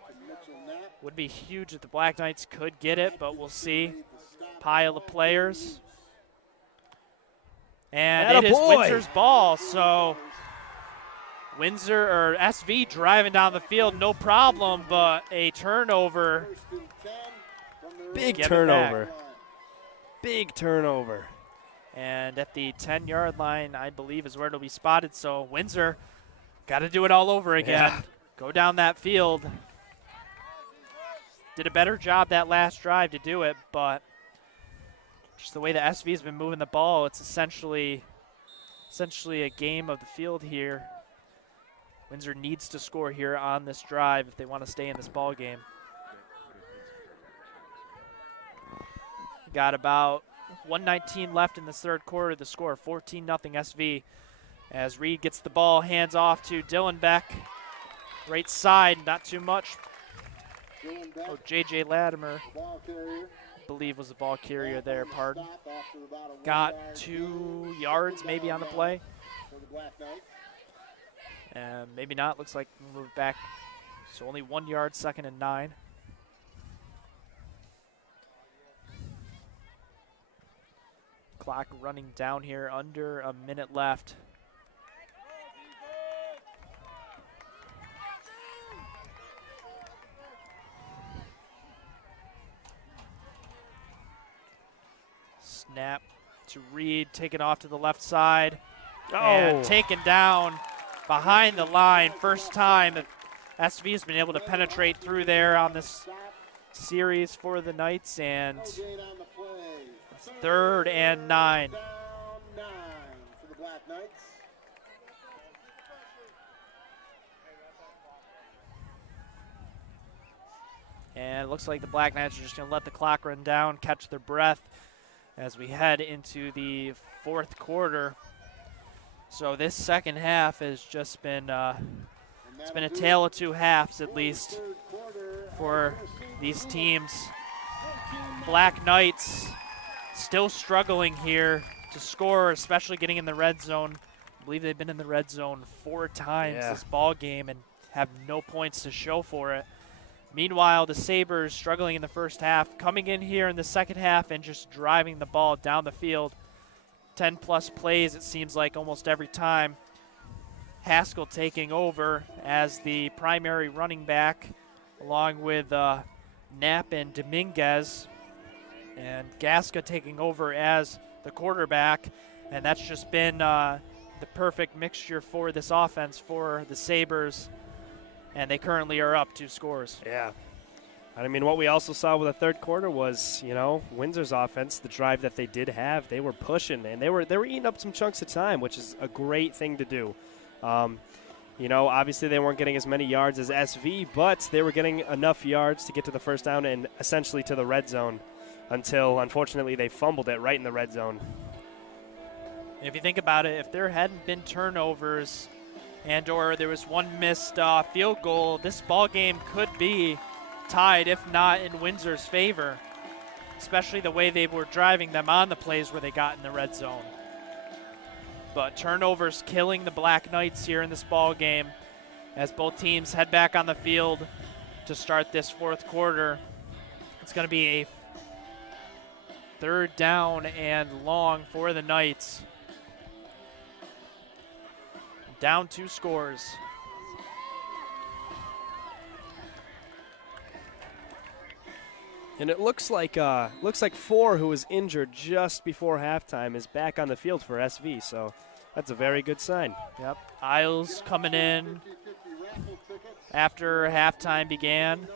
Would be huge if the Black Knights could get it, but we'll see. Pile of players. And it is Windsor's ball, so Windsor or SV driving down the field, no problem, but a turnover. Big turnover. Big turnover. And at the 10-yard line, I believe, is where it'll be spotted. So Windsor got to do it all over again. Yeah. Go down that field. Did a better job that last drive to do it, but just the way the SV has been moving the ball, it's essentially a game of the field here. Windsor needs to score here on this drive if they want to stay in this ball game. Got about 1:19 left in this 3rd quarter. The score 14-0 SV. As Reed gets the ball, hands off to Dylan Beck. Right side, not too much. Oh, J.J. Latimer, I believe, was the ball carrier there, pardon. Got 2 yards maybe on the play. Maybe not, looks like we moved back. So only 1 yard, 2nd and 9. Clock running down here, under a minute left. Snap to Reed, taken off to the left side. And taken down behind the line. First time that SV has been able to penetrate through there on this series for the Knights, and it's 3rd and 9. Down 9 for the Black Knights. And it looks like the Black Knights are just going to let the clock run down, catch their breath as we head into the 4th quarter. So this second half has just been it's been a tale of 2 halves at least for these teams. Black Knights still struggling here to score, especially getting in the red zone. I believe they've been in the red zone 4 times this ball game and have no points to show for it. Meanwhile, the Sabres struggling in the first half, coming in here in the second half and just driving the ball down the field. 10-plus plays, it seems like, almost every time. Haskell taking over as the primary running back, along with Knapp and Dominguez. And Gaska taking over as the quarterback. And that's just been the perfect mixture for this offense for the Sabres. And they currently are up 2 scores. Yeah. I mean, what we also saw with the 3rd quarter was, Windsor's offense, the drive that they did have, they were pushing, and they were eating up some chunks of time, which is a great thing to do. You know, obviously they weren't getting as many yards as SV, but they were getting enough yards to get to the first down and essentially to the red zone until, unfortunately, they fumbled it right in the red zone. If you think about it, if there hadn't been turnovers and or there was one missed field goal, this ball game could be tied, if not in Windsor's favor, especially the way they were driving them on the plays where they got in the red zone. But turnovers killing the Black Knights here in this ball game as both teams head back on the field to start this fourth quarter. It's going to be a third down and long for the Knights. Down 2 scores. And it looks like Four, who was injured just before halftime, is back on the field for SV. So that's a very good sign. Yep. Isles coming in after halftime began.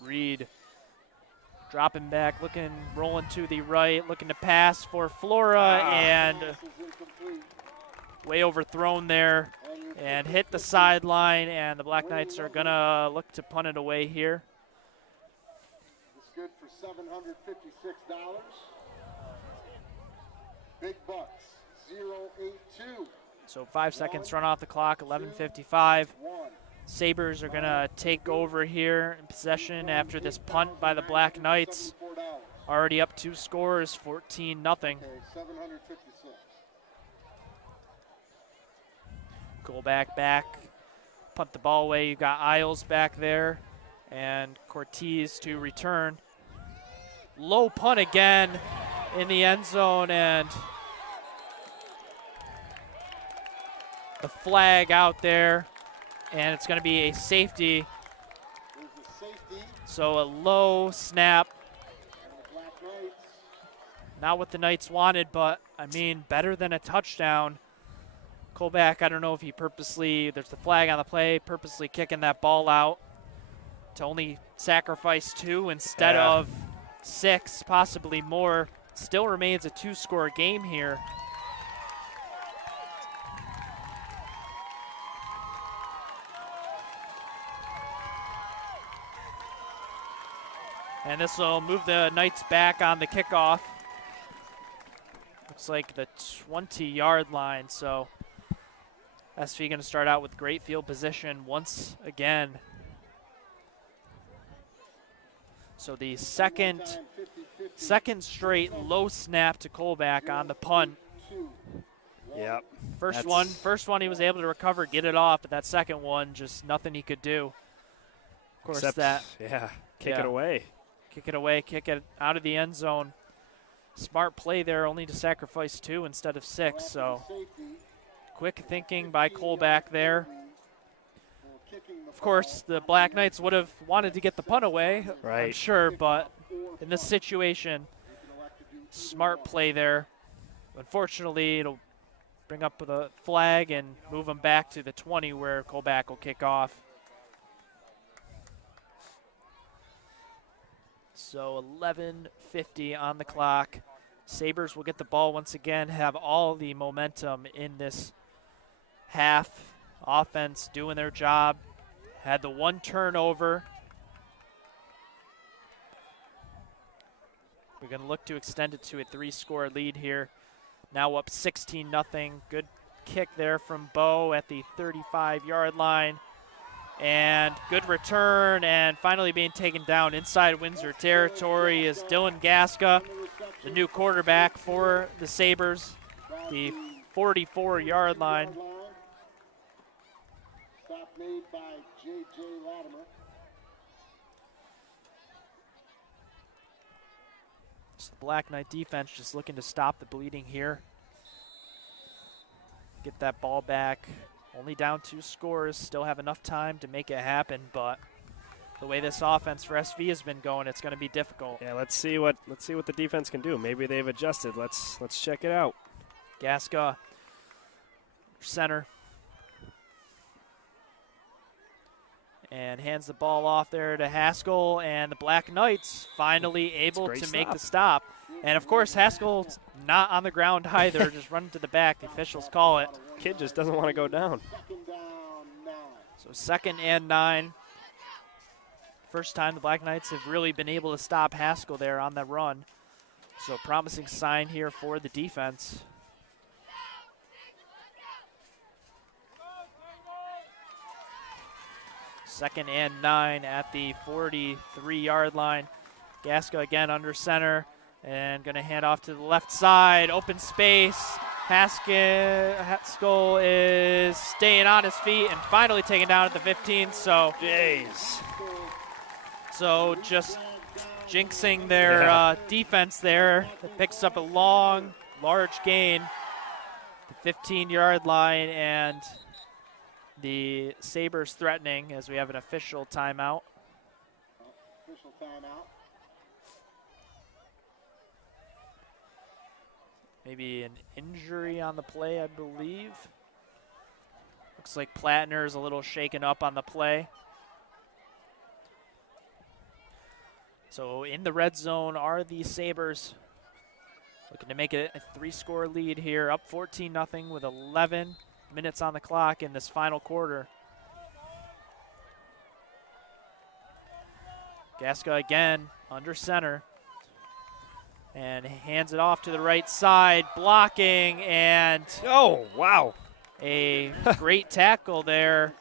Reed dropping back, rolling to the right, looking to pass for Flora, and way overthrown there and hit the sideline, and the Black Knights are going to look to punt it away here. It's good for $756. Big bucks, 082. So 5 seconds run off the clock, 11:55. Sabres are going to take over here in possession after this punt by the Black Knights. Already up 2 scores, 14-0. Okay, 756. Go back, punt the ball away. You got Isles back there and Cortez to return. Low punt again in the end zone, and the flag out there, and it's going to be a safety. So a low snap. Not what the Knights wanted, but I mean, better than a touchdown. Colback, I don't know if he purposely, there's the flag on the play, purposely kicking that ball out to only sacrifice 2 instead of 6, possibly more. Still remains a 2-score game here. And this will move the Knights back on the kickoff. Looks like the 20-yard line, so SV going to start out with great field position once again. So the second straight low snap to Colback on the punt. Yep. First one he was able to recover, get it off, but that second one, just nothing he could do. Of course, kick it away. Kick it away, kick it out of the end zone. Smart play there, only to sacrifice 2 instead of 6, so quick thinking by Colback there. Of course, the Black Knights would have wanted to get the punt away, right, I'm sure, but in this situation, smart play there. Unfortunately, it'll bring up the flag and move them back to the 20 where Colback will kick off. So 11:50 on the clock. Sabres will get the ball once again, have all the momentum in this half. Offense doing their job. Had the 1 turnover. We're going to look to extend it to a 3-score lead here. Now up 16-0. Good kick there from Bo at the 35-yard line. And good return, and finally being taken down inside Windsor territory is Dylan Gaska, the new quarterback for the Sabres, the 44-yard line. Stop made by J.J. Latimer. It's the Black Knight defense just looking to stop the bleeding here. Get that ball back. Only down 2 scores, still have enough time to make it happen, but the way this offense for SV has been going, it's going to be difficult. Yeah, let's see what the defense can do. Maybe they've adjusted. Let's check it out. Gaska, center, and hands the ball off there to Haskell, and the Black Knights finally able to make the stop. And, of course, Haskell's not on the ground either, just running to the back. The officials call it. Kid just doesn't want to go down. Second down, 9. So 2nd and 9. First time the Black Knights have really been able to stop Haskell there on that run. So promising sign here for the defense. Second and 9 at the 43-yard line. Gaska again under center and going to hand off to the left side. Open space. Haskell is staying on his feet and finally taken down at the 15. So, so just jinxing their defense there. It picks up a long, large gain. The 15-yard line, and the Sabres threatening as we have an official timeout. Official timeout. Maybe an injury on the play, I believe. Looks like Plattner's a little shaken up on the play. So in the red zone are the Sabres, looking to make it a 3-score lead here, up 14-0 with 11 minutes on the clock in this final quarter. Gaska again under center and hands it off to the right side, blocking, and oh, wow. A great tackle there.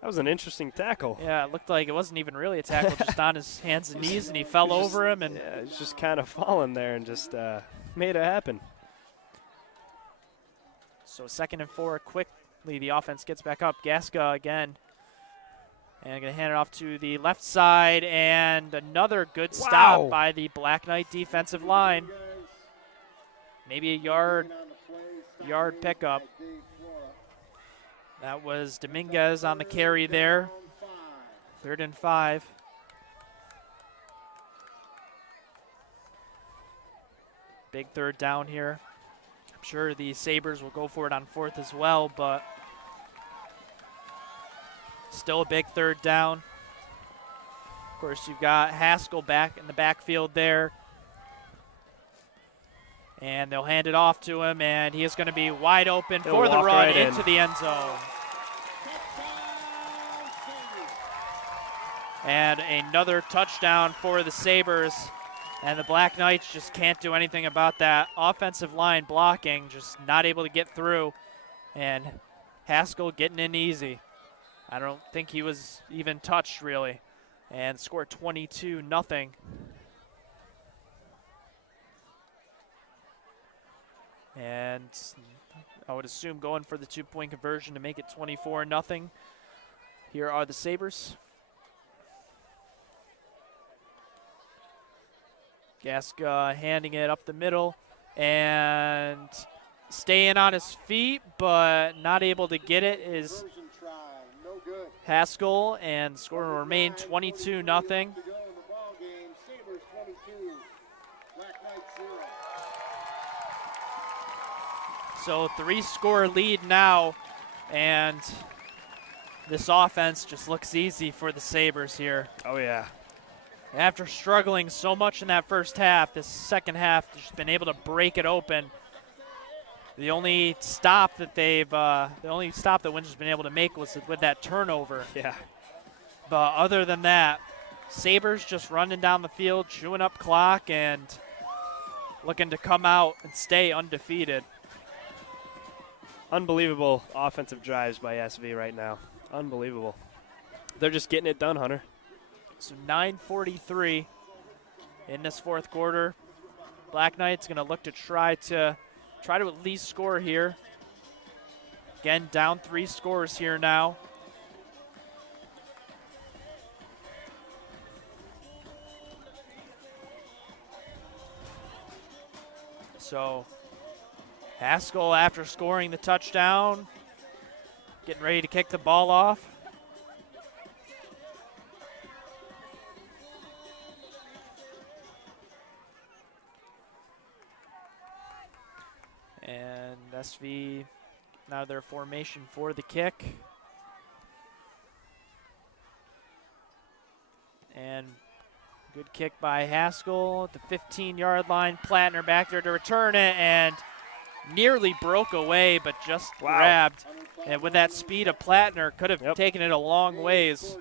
That was an interesting tackle. Yeah, it looked like it wasn't even really a tackle, just on his hands and knees, and he fell over him. And yeah, he's just kind of falling there and just made it happen. So 2nd and 4, quickly the offense gets back up. Gaska again. And going to hand it off to the left side, and another good stop by the Black Knight defensive line. Maybe a yard pickup. That was Dominguez on the carry there. 3rd and 5. Big 3rd down here. I'm sure the Sabres will go for it on 4th as well, but still a big 3rd down. Of course, you've got Haskell back in the backfield there. And they'll hand it off to him, and he is going to be wide open for the run into the end zone. And another touchdown for the Sabres. And the Black Knights just can't do anything about that. Offensive line blocking, just not able to get through. And Haskell getting in easy. I don't think he was even touched, really. And scored 22-0. And I would assume going for the 2-point conversion to make it 24-0. Here are the Sabres. Gaska handing it up the middle and staying on his feet, but not able to get it is Haskell, and score will remain 22-0. So 3-score lead now, and this offense just looks easy for the Sabres here. Oh, yeah. After struggling so much in that first half, this second half, they've just been able to break it open. The only stop that Windsor's been able to make was with that turnover. Yeah. But other than that, Sabres just running down the field, chewing up clock, and looking to come out and stay undefeated. Unbelievable offensive drives by SV right now. Unbelievable. They're just getting it done, Hunter. So 9:43 in this fourth quarter. Black Knights going to look to try to at least score here. Again, down 3 scores here now. So Haskell, after scoring the touchdown, getting ready to kick the ball off. And SV, now their formation for the kick. And Good kick by Haskell at the 15-yard line. Plattner back there to return it and nearly broke away, but just grabbed. And with that speed of Plattner, could have taken it a long ways.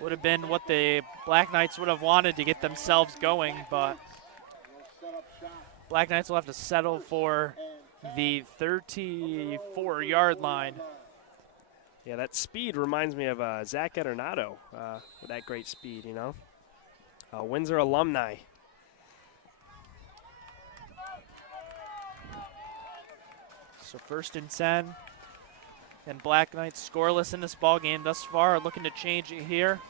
Would have been what the Black Knights would have wanted to get themselves going, but Black Knights will have to settle for the 34-yard line. Yeah, that speed reminds me of Zach Edernado with that great speed, you know. Windsor alumni. So 1st and 10. And Black Knights scoreless in this ball game thus far, looking to change it here.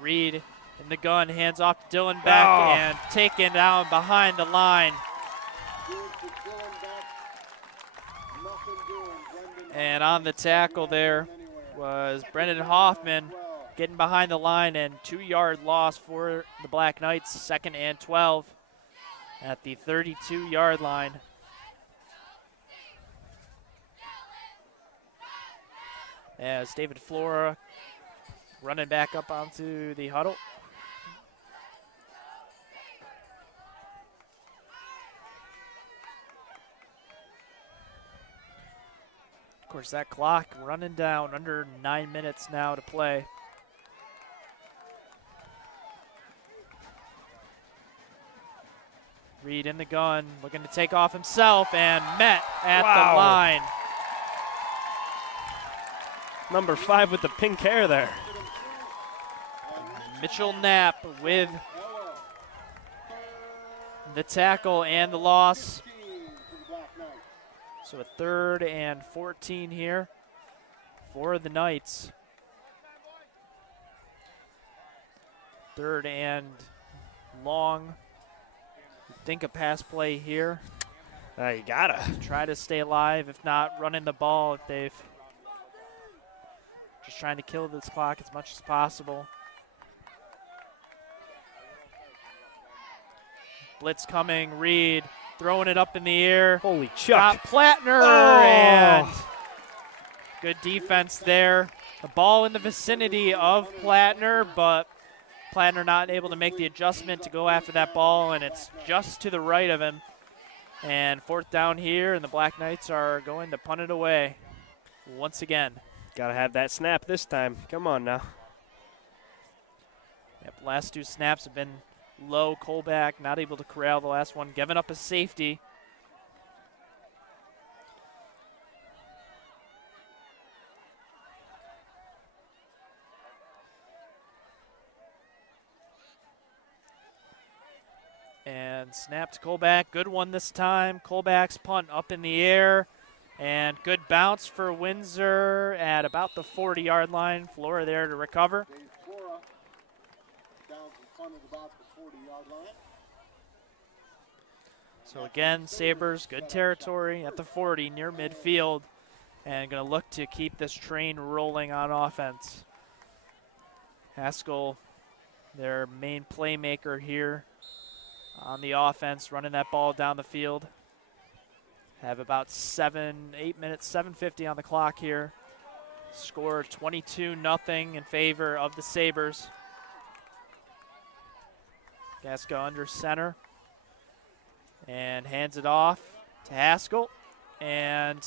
Reed in the gun, hands off to Dylan Beck and taken down behind the line. And on the tackle there was Brendan Hoffman getting behind the line, and 2-yard loss for the Black Knights, 2nd and 12 at the 32-yard line. As David Flora running back up onto the huddle. Of course, that clock running down, under 9 minutes now to play. Reed in the gun, looking to take off himself, and met at the line. Number 5 with the pink hair there. Mitchell Knapp with the tackle and the loss. So a 3rd and 14 here for the Knights. 3rd and long. Think a pass play here. You gotta try to stay alive, if not running the ball, if they've just trying to kill this clock as much as possible. Blitz coming, Reed throwing it up in the air. Holy chuck. Got Plattner, and good defense there. The ball in the vicinity of Plattner, but Plattner not able to make the adjustment to go after that ball, and it's just to the right of him. And 4th down here, and the Black Knights are going to punt it away once again. Got to have that snap this time. Come on now. Yep, last 2 snaps have been low. Colback not able to corral the last one, giving up a safety. And snap to Colback. Good one this time. Colback's punt up in the air. And good bounce for Windsor at about the 40-yard line. Flora there to recover. So again, Sabres, good territory at the 40 near midfield, and going to look to keep this train rolling on offense. Haskell, their main playmaker here on the offense, running that ball down the field. Have about 8 minutes, 7:50 on the clock here. Score 22-0 in favor of the Sabres. Gaska under center and hands it off to Haskell, and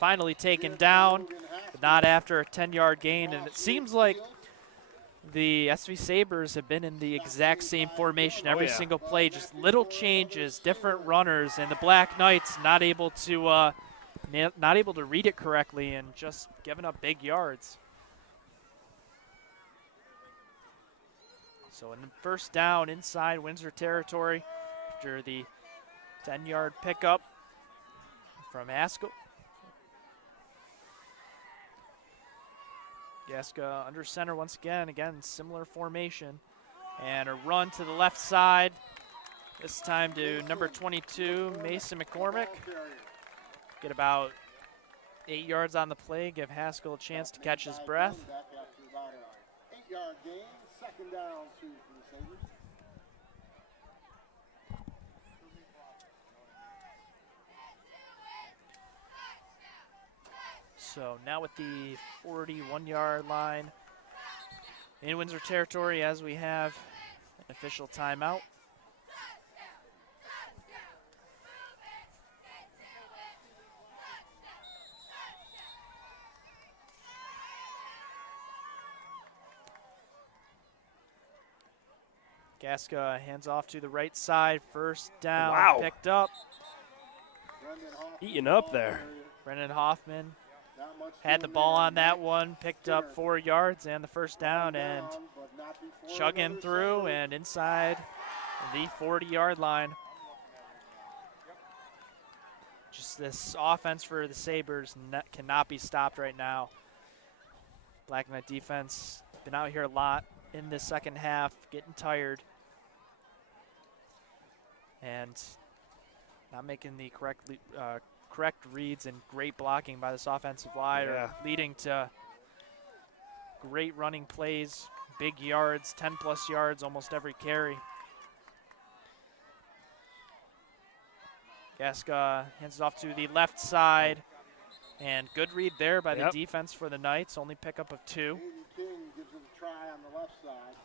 finally taken down, but not after a 10-yard gain. And it seems like the SV Sabres have been in the exact same formation every single play, just little changes, different runners, and the Black Knights not able to read it correctly and just giving up big yards. So in the 1st down inside Windsor territory after the 10-yard pickup from Haskell. Gaska under center once again. Again, similar formation. And a run to the left side. This time to number 22, Mason McCormick. Get about 8 yards on the play. Give Haskell a chance to catch his breath. 8-yard gain, 2nd down, 2 for the Sabres. So now with the 41-yard line, in Windsor territory as we have an official timeout. Gaska hands off to the right side. First down, Wow. picked up. Eating up there. Brendan Hoffman Not much had the doing ball there. on that one, picked up 4 yards and the first down, and But not before chugging another through second. and inside the 40-yard line. Just this offense for the Sabres cannot be stopped right now. Black Knight defense been out here a lot in the second half, getting tired. And not making the correct reads and great blocking by this offensive line are leading to great running plays, big yards, 10-plus yards almost every carry. Gaska hands it off to the left side, and good read there by the defense for the Knights, only pickup of 2. Hayden King gives it a try on the left side.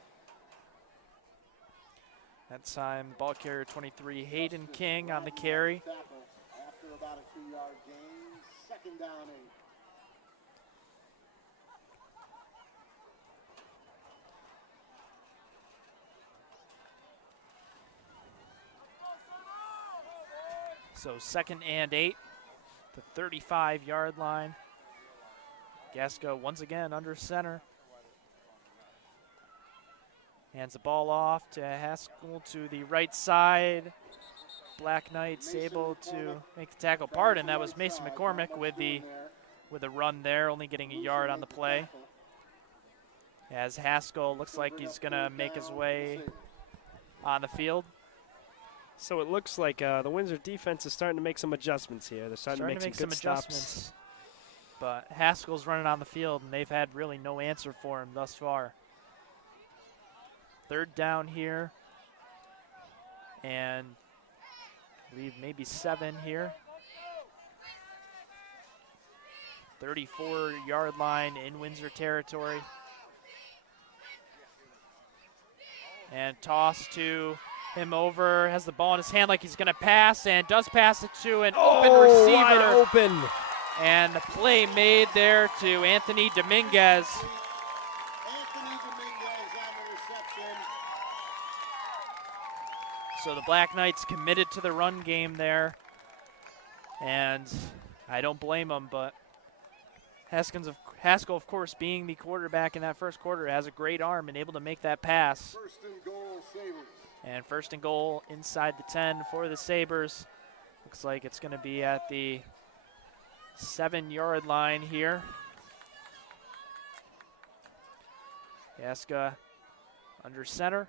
That time, ball carrier 23, Hayden King on the carry. Tackle after about a 2-yard gain. Second down 8. So 2nd and 8, the 35-yard line. Gaska once again under center. Hands the ball off to Haskell to the right side. Black Knights able to make the tackle. Pardon, that was Mason McCormick with the run there, only getting a yard on the play. As Haskell looks like he's gonna make his way on the field. So it looks like the Windsor defense is starting to make some adjustments here. They're starting to make some good stops. But Haskell's running on the field, and they've had really no answer for him thus far. 3rd down here, and I believe maybe 7 here. 34-yard line in Windsor territory. And toss to him over, has the ball in his hand like he's going to pass, and does pass it to an open receiver. Wide open. And the play made there to Anthony Dominguez. Anthony Dominguez on the reception. So the Black Knights committed to the run game there. And I don't blame them, but Haskell, of course, being the quarterback in that first quarter, has a great arm and able to make that pass. 1st and goal, Sabres. And 1st and goal inside the 10 for the Sabres. Looks like it's going to be at the 7-yard line here. Gaska under center.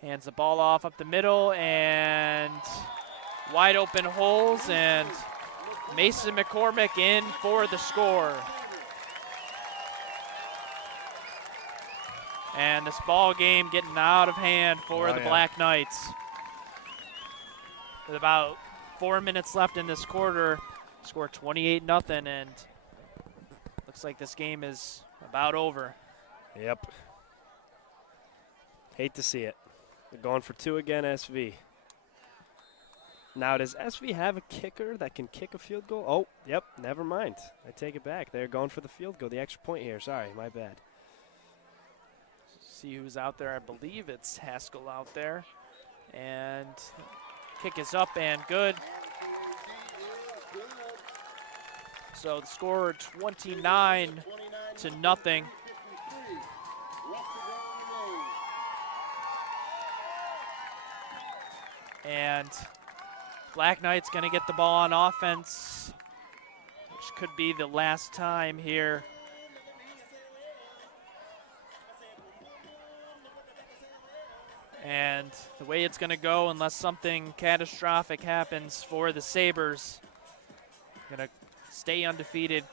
Hands the ball off up the middle, and wide open holes, and Mason McCormick in for the score. And this ball game getting out of hand for the Black Knights. With about 4 minutes left in this quarter, score 28-0, and looks like this game is about over. Yep. Hate to see it. They're going for 2 again, SV. Now, does SV have a kicker that can kick a field goal? Oh, yep, never mind. I take it back. They're going for the field goal, the extra point here. Sorry, my bad. See who's out there. I believe it's Haskell out there. And kick is up and good. So the score 29-0. And Black Knight's going to get the ball on offense, which could be the last time here. And the way it's going to go, unless something catastrophic happens for the Sabres, going to stay undefeated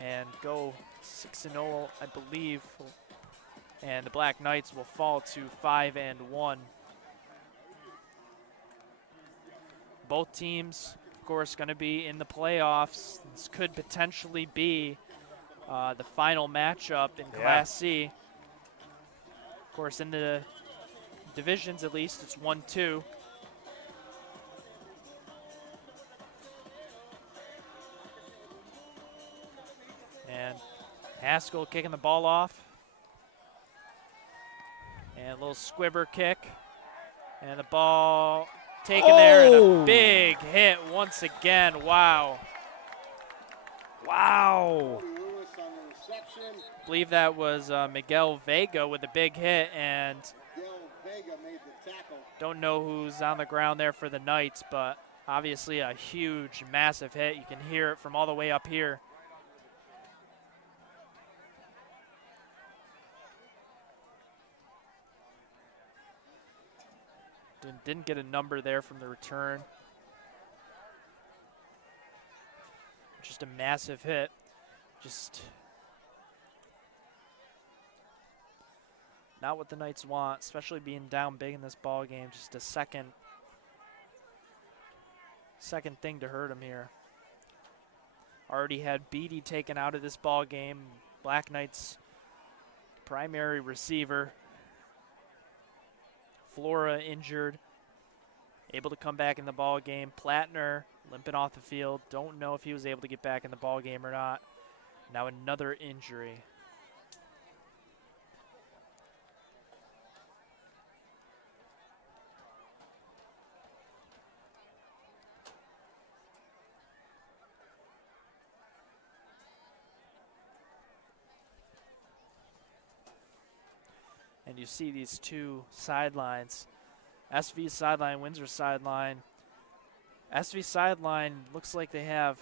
and go 6-0, I believe. And the Black Knights will fall to 5-1. Both teams, of course, going to be in the playoffs. This could potentially be the final matchup in Class C. Of course, in the divisions at least, it's 1-2. And Haskell kicking the ball off. And a little squibber kick. And the ball taken there, and a big hit once again. Wow. Wow. I believe that was Miguel Vega with a big hit, and don't know who's on the ground there for the Knights, but obviously a huge, massive hit. You can hear it from all the way up here. Didn't get a number there from the return. Just a massive hit. Just not what the Knights want, especially being down big in this ball game. Just a second thing to hurt them here. Already had Beatty taken out of this ball game. Black Knights primary receiver. Flora injured, able to come back in the ball game. Plattner limping off the field. Don't know if he was able to get back in the ball game or not. Now another injury. And you see these two sidelines, SV sideline, Windsor sideline. SV sideline looks like they have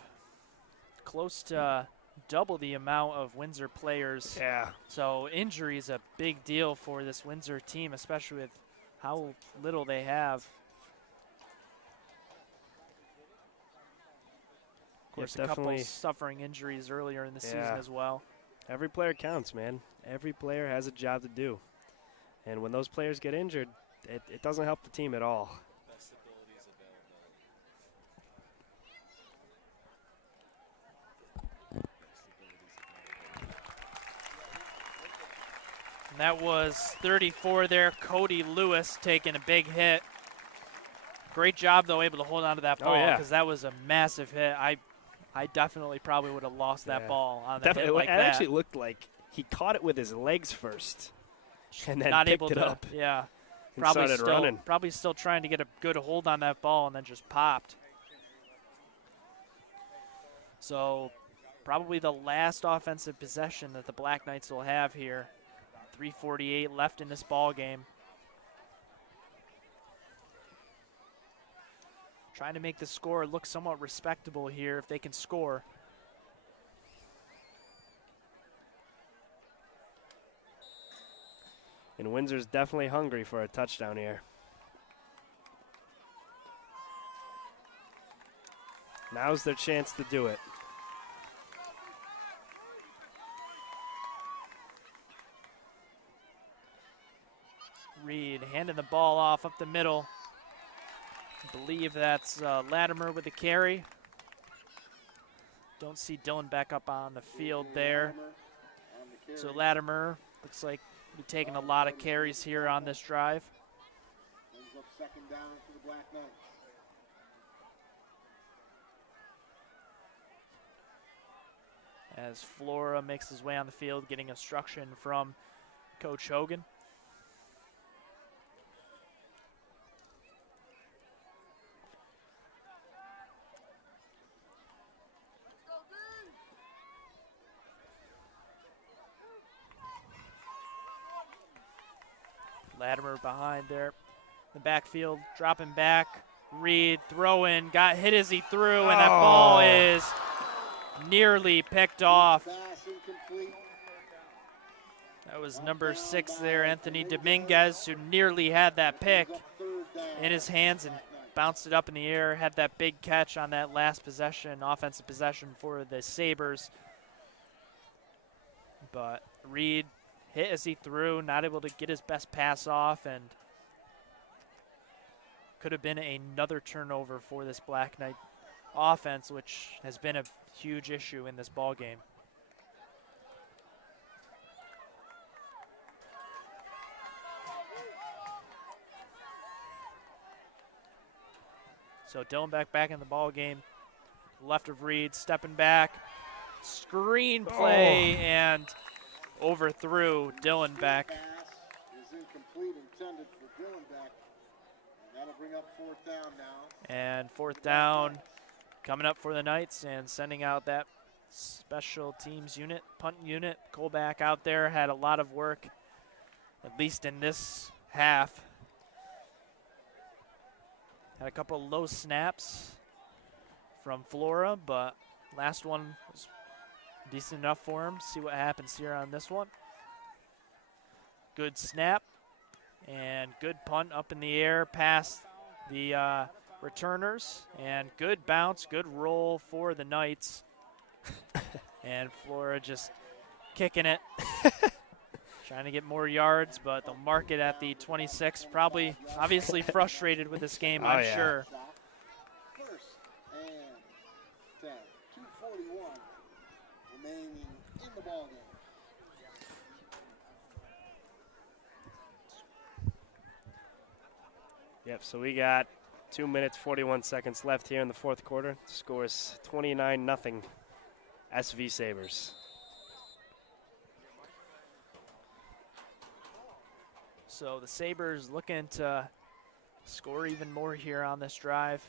close to double the amount of Windsor players. Yeah. So injury is a big deal for this Windsor team, especially with how little they have. Of course, a couple suffering injuries earlier in the season as well. Every player counts, man. Every player has a job to do. And when those players get injured, it doesn't help the team at all. And that was 34 there. Cody Lewis taking a big hit. Great job, though, able to hold on to that ball because that was a massive hit. I definitely probably would have lost that ball on that hit like that. It actually looked like he caught it with his legs first. And then not picked able it to, up. yeah. And started running. Probably still trying to get a good hold on that ball and then just popped. So probably the last offensive possession that the Black Knights will have here. 3:48 left in this ball game. Trying to make the score look somewhat respectable here if they can score. And Windsor's definitely hungry for a touchdown here. Now's their chance to do it. Reed handing the ball off up the middle. I believe that's Latimer with the carry. Don't see Dylan back up on the field there. So Latimer looks like he's taking a lot of carries here on this drive. Second down for the Black Knights. As Flora makes his way on the field, getting instruction from Coach Hogan. Latimer behind there. The backfield, dropping back. Reed throwing, got hit as he threw, and that ball is nearly picked off. That was number 6 there, Anthony Dominguez, who nearly had that pick in his hands and bounced it up in the air, had that big catch on that last possession, offensive possession for the Sabres. But Reed hit as he threw, not able to get his best pass off, and could have been another turnover for this Black Knight offense, which has been a huge issue in this ball game. So Dylan Beck back in the ball game. Left of Reed, stepping back. Screen play and overthrew Dylan Beck. Pass is incomplete, intended for Dylan Beck. That'll bring up 4th down now. And 4th down coming up for the Knights and sending out that special teams unit, punt unit. Colback out there had a lot of work, at least in this half. Had a couple low snaps from Flora, but last one was decent enough for him. See what happens here on this one. Good snap and good punt up in the air past the returners, and good bounce, good roll for the Knights. And Flora just kicking it. Trying to get more yards, but they'll mark it at the 26. Probably, obviously frustrated with this game, I'm sure. First and 10. 2:41 remaining in the ball game. Yep, so we got 2 minutes, 41 seconds left here in the 4th quarter. The score is 29-0 SV Sabres. So the Sabres looking to score even more here on this drive.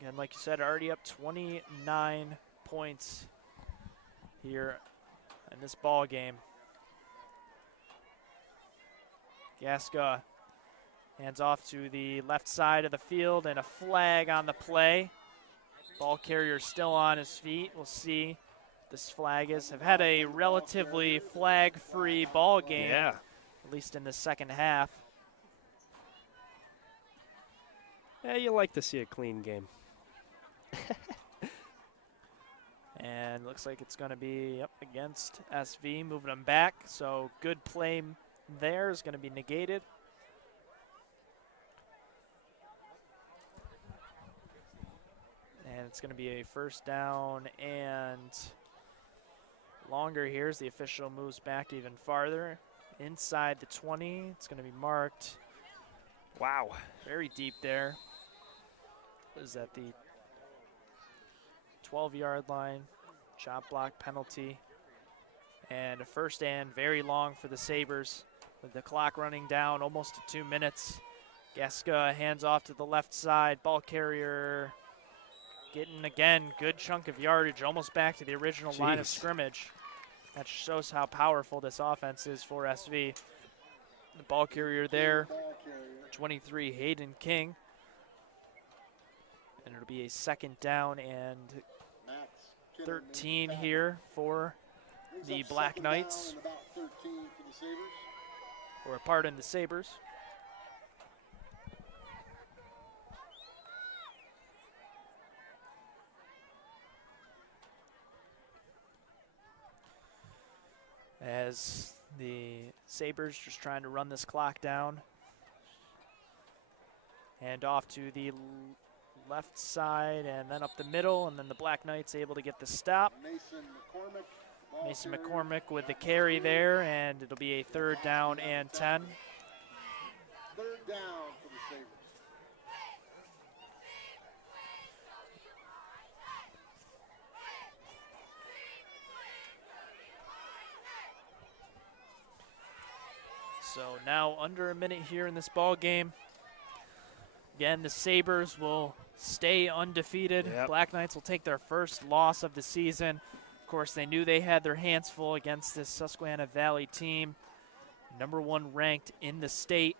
Again, like you said, already up 29 points here in this ball game. Gaska hands off to the left side of the field, and a flag on the play. Ball carrier still on his feet. We'll see what this flag is. Have had a relatively flag-free ball game. Yeah. At least in the second half. Yeah, you like to see a clean game. And looks like it's going to be up against SV, moving them back. So good play there is going to be negated. And it's going to be a 1st down and longer here as the official moves back even farther. Inside the 20, it's going to be marked. Wow, very deep there. What is that, the 12-yard line, chop block penalty, and a 1st and very long for the Sabres with the clock running down almost to 2 minutes. Gaska hands off to the left side, ball carrier getting, again, good chunk of yardage, almost back to the original line of scrimmage. That shows how powerful this offense is for SV. The ball carrier there, 23, Hayden King. And it'll be a 2nd down and 13 here for the Black Knights. Or pardon, the Sabres. As the Sabres just trying to run this clock down. And off to the left side and then up the middle, and then the Black Knights able to get the stop. Mason McCormick with the carry there, and it'll be a 3rd down and 10. 3rd down for the Sabres. So now under a minute here in this ball game. Again, the Sabres will stay undefeated. Yep. Black Knights will take their first loss of the season. Of course, they knew they had their hands full against this Susquehanna Valley team, #1 ranked in the state.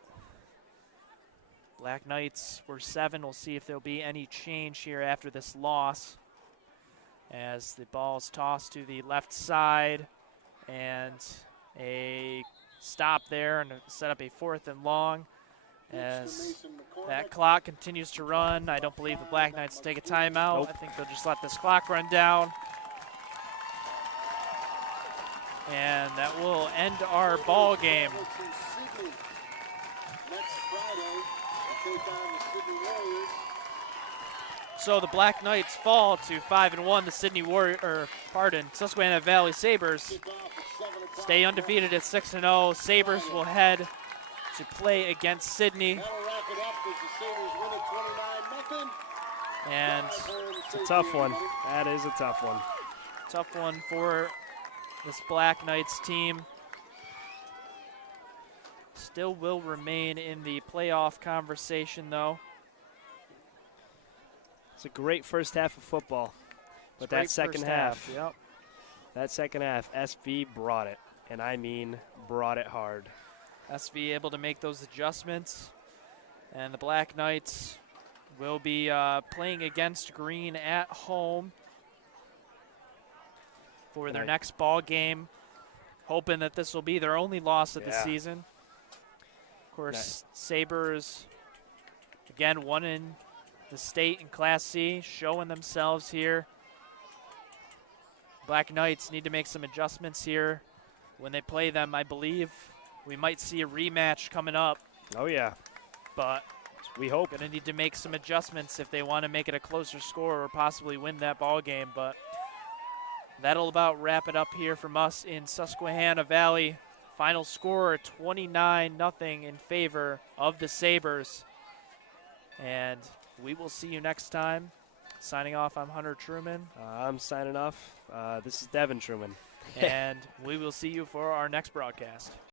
Black Knights were 7. We'll see if there'll be any change here after this loss. As the ball's tossed to the left side, and a stop there, and set up a 4th and long. As that clock continues to run, I don't believe the Black Knights will take a timeout. Nope. I think they'll just let this clock run down. And that will end our ball game. Next Friday, they take on the Sydney Warriors. So the Black Knights fall to 5-1. The Susquehanna Valley Sabres stay undefeated at 6-0. Sabres will head to play against Sydney. That'll wrap it up as the Sabres win at 29-0. And It's a tough one. That is a tough one. tough one for this Black Knights team. Still will remain in the playoff conversation, though. It's a great first half of football. But that Great second first half, Yep. that second half, SV brought it. And I mean brought it hard. SV able to make those adjustments. And the Black Knights will be playing against Green at home for their next ball game, hoping that this will be their only loss of the season. Of course, Sabres, again, won in the state in Class C, showing themselves here. Black Knights need to make some adjustments here when they play them. I believe we might see a rematch coming up. Oh, yeah. But we hope. Going to need to make some adjustments if they want to make it a closer score or possibly win that ball game. But that'll about wrap it up here from us in Susquehanna Valley. Final score 29-0 in favor of the Sabres. And we will see you next time. Signing off, I'm Hunter Truman. I'm signing off. This is Devin Truman. And we will see you for our next broadcast.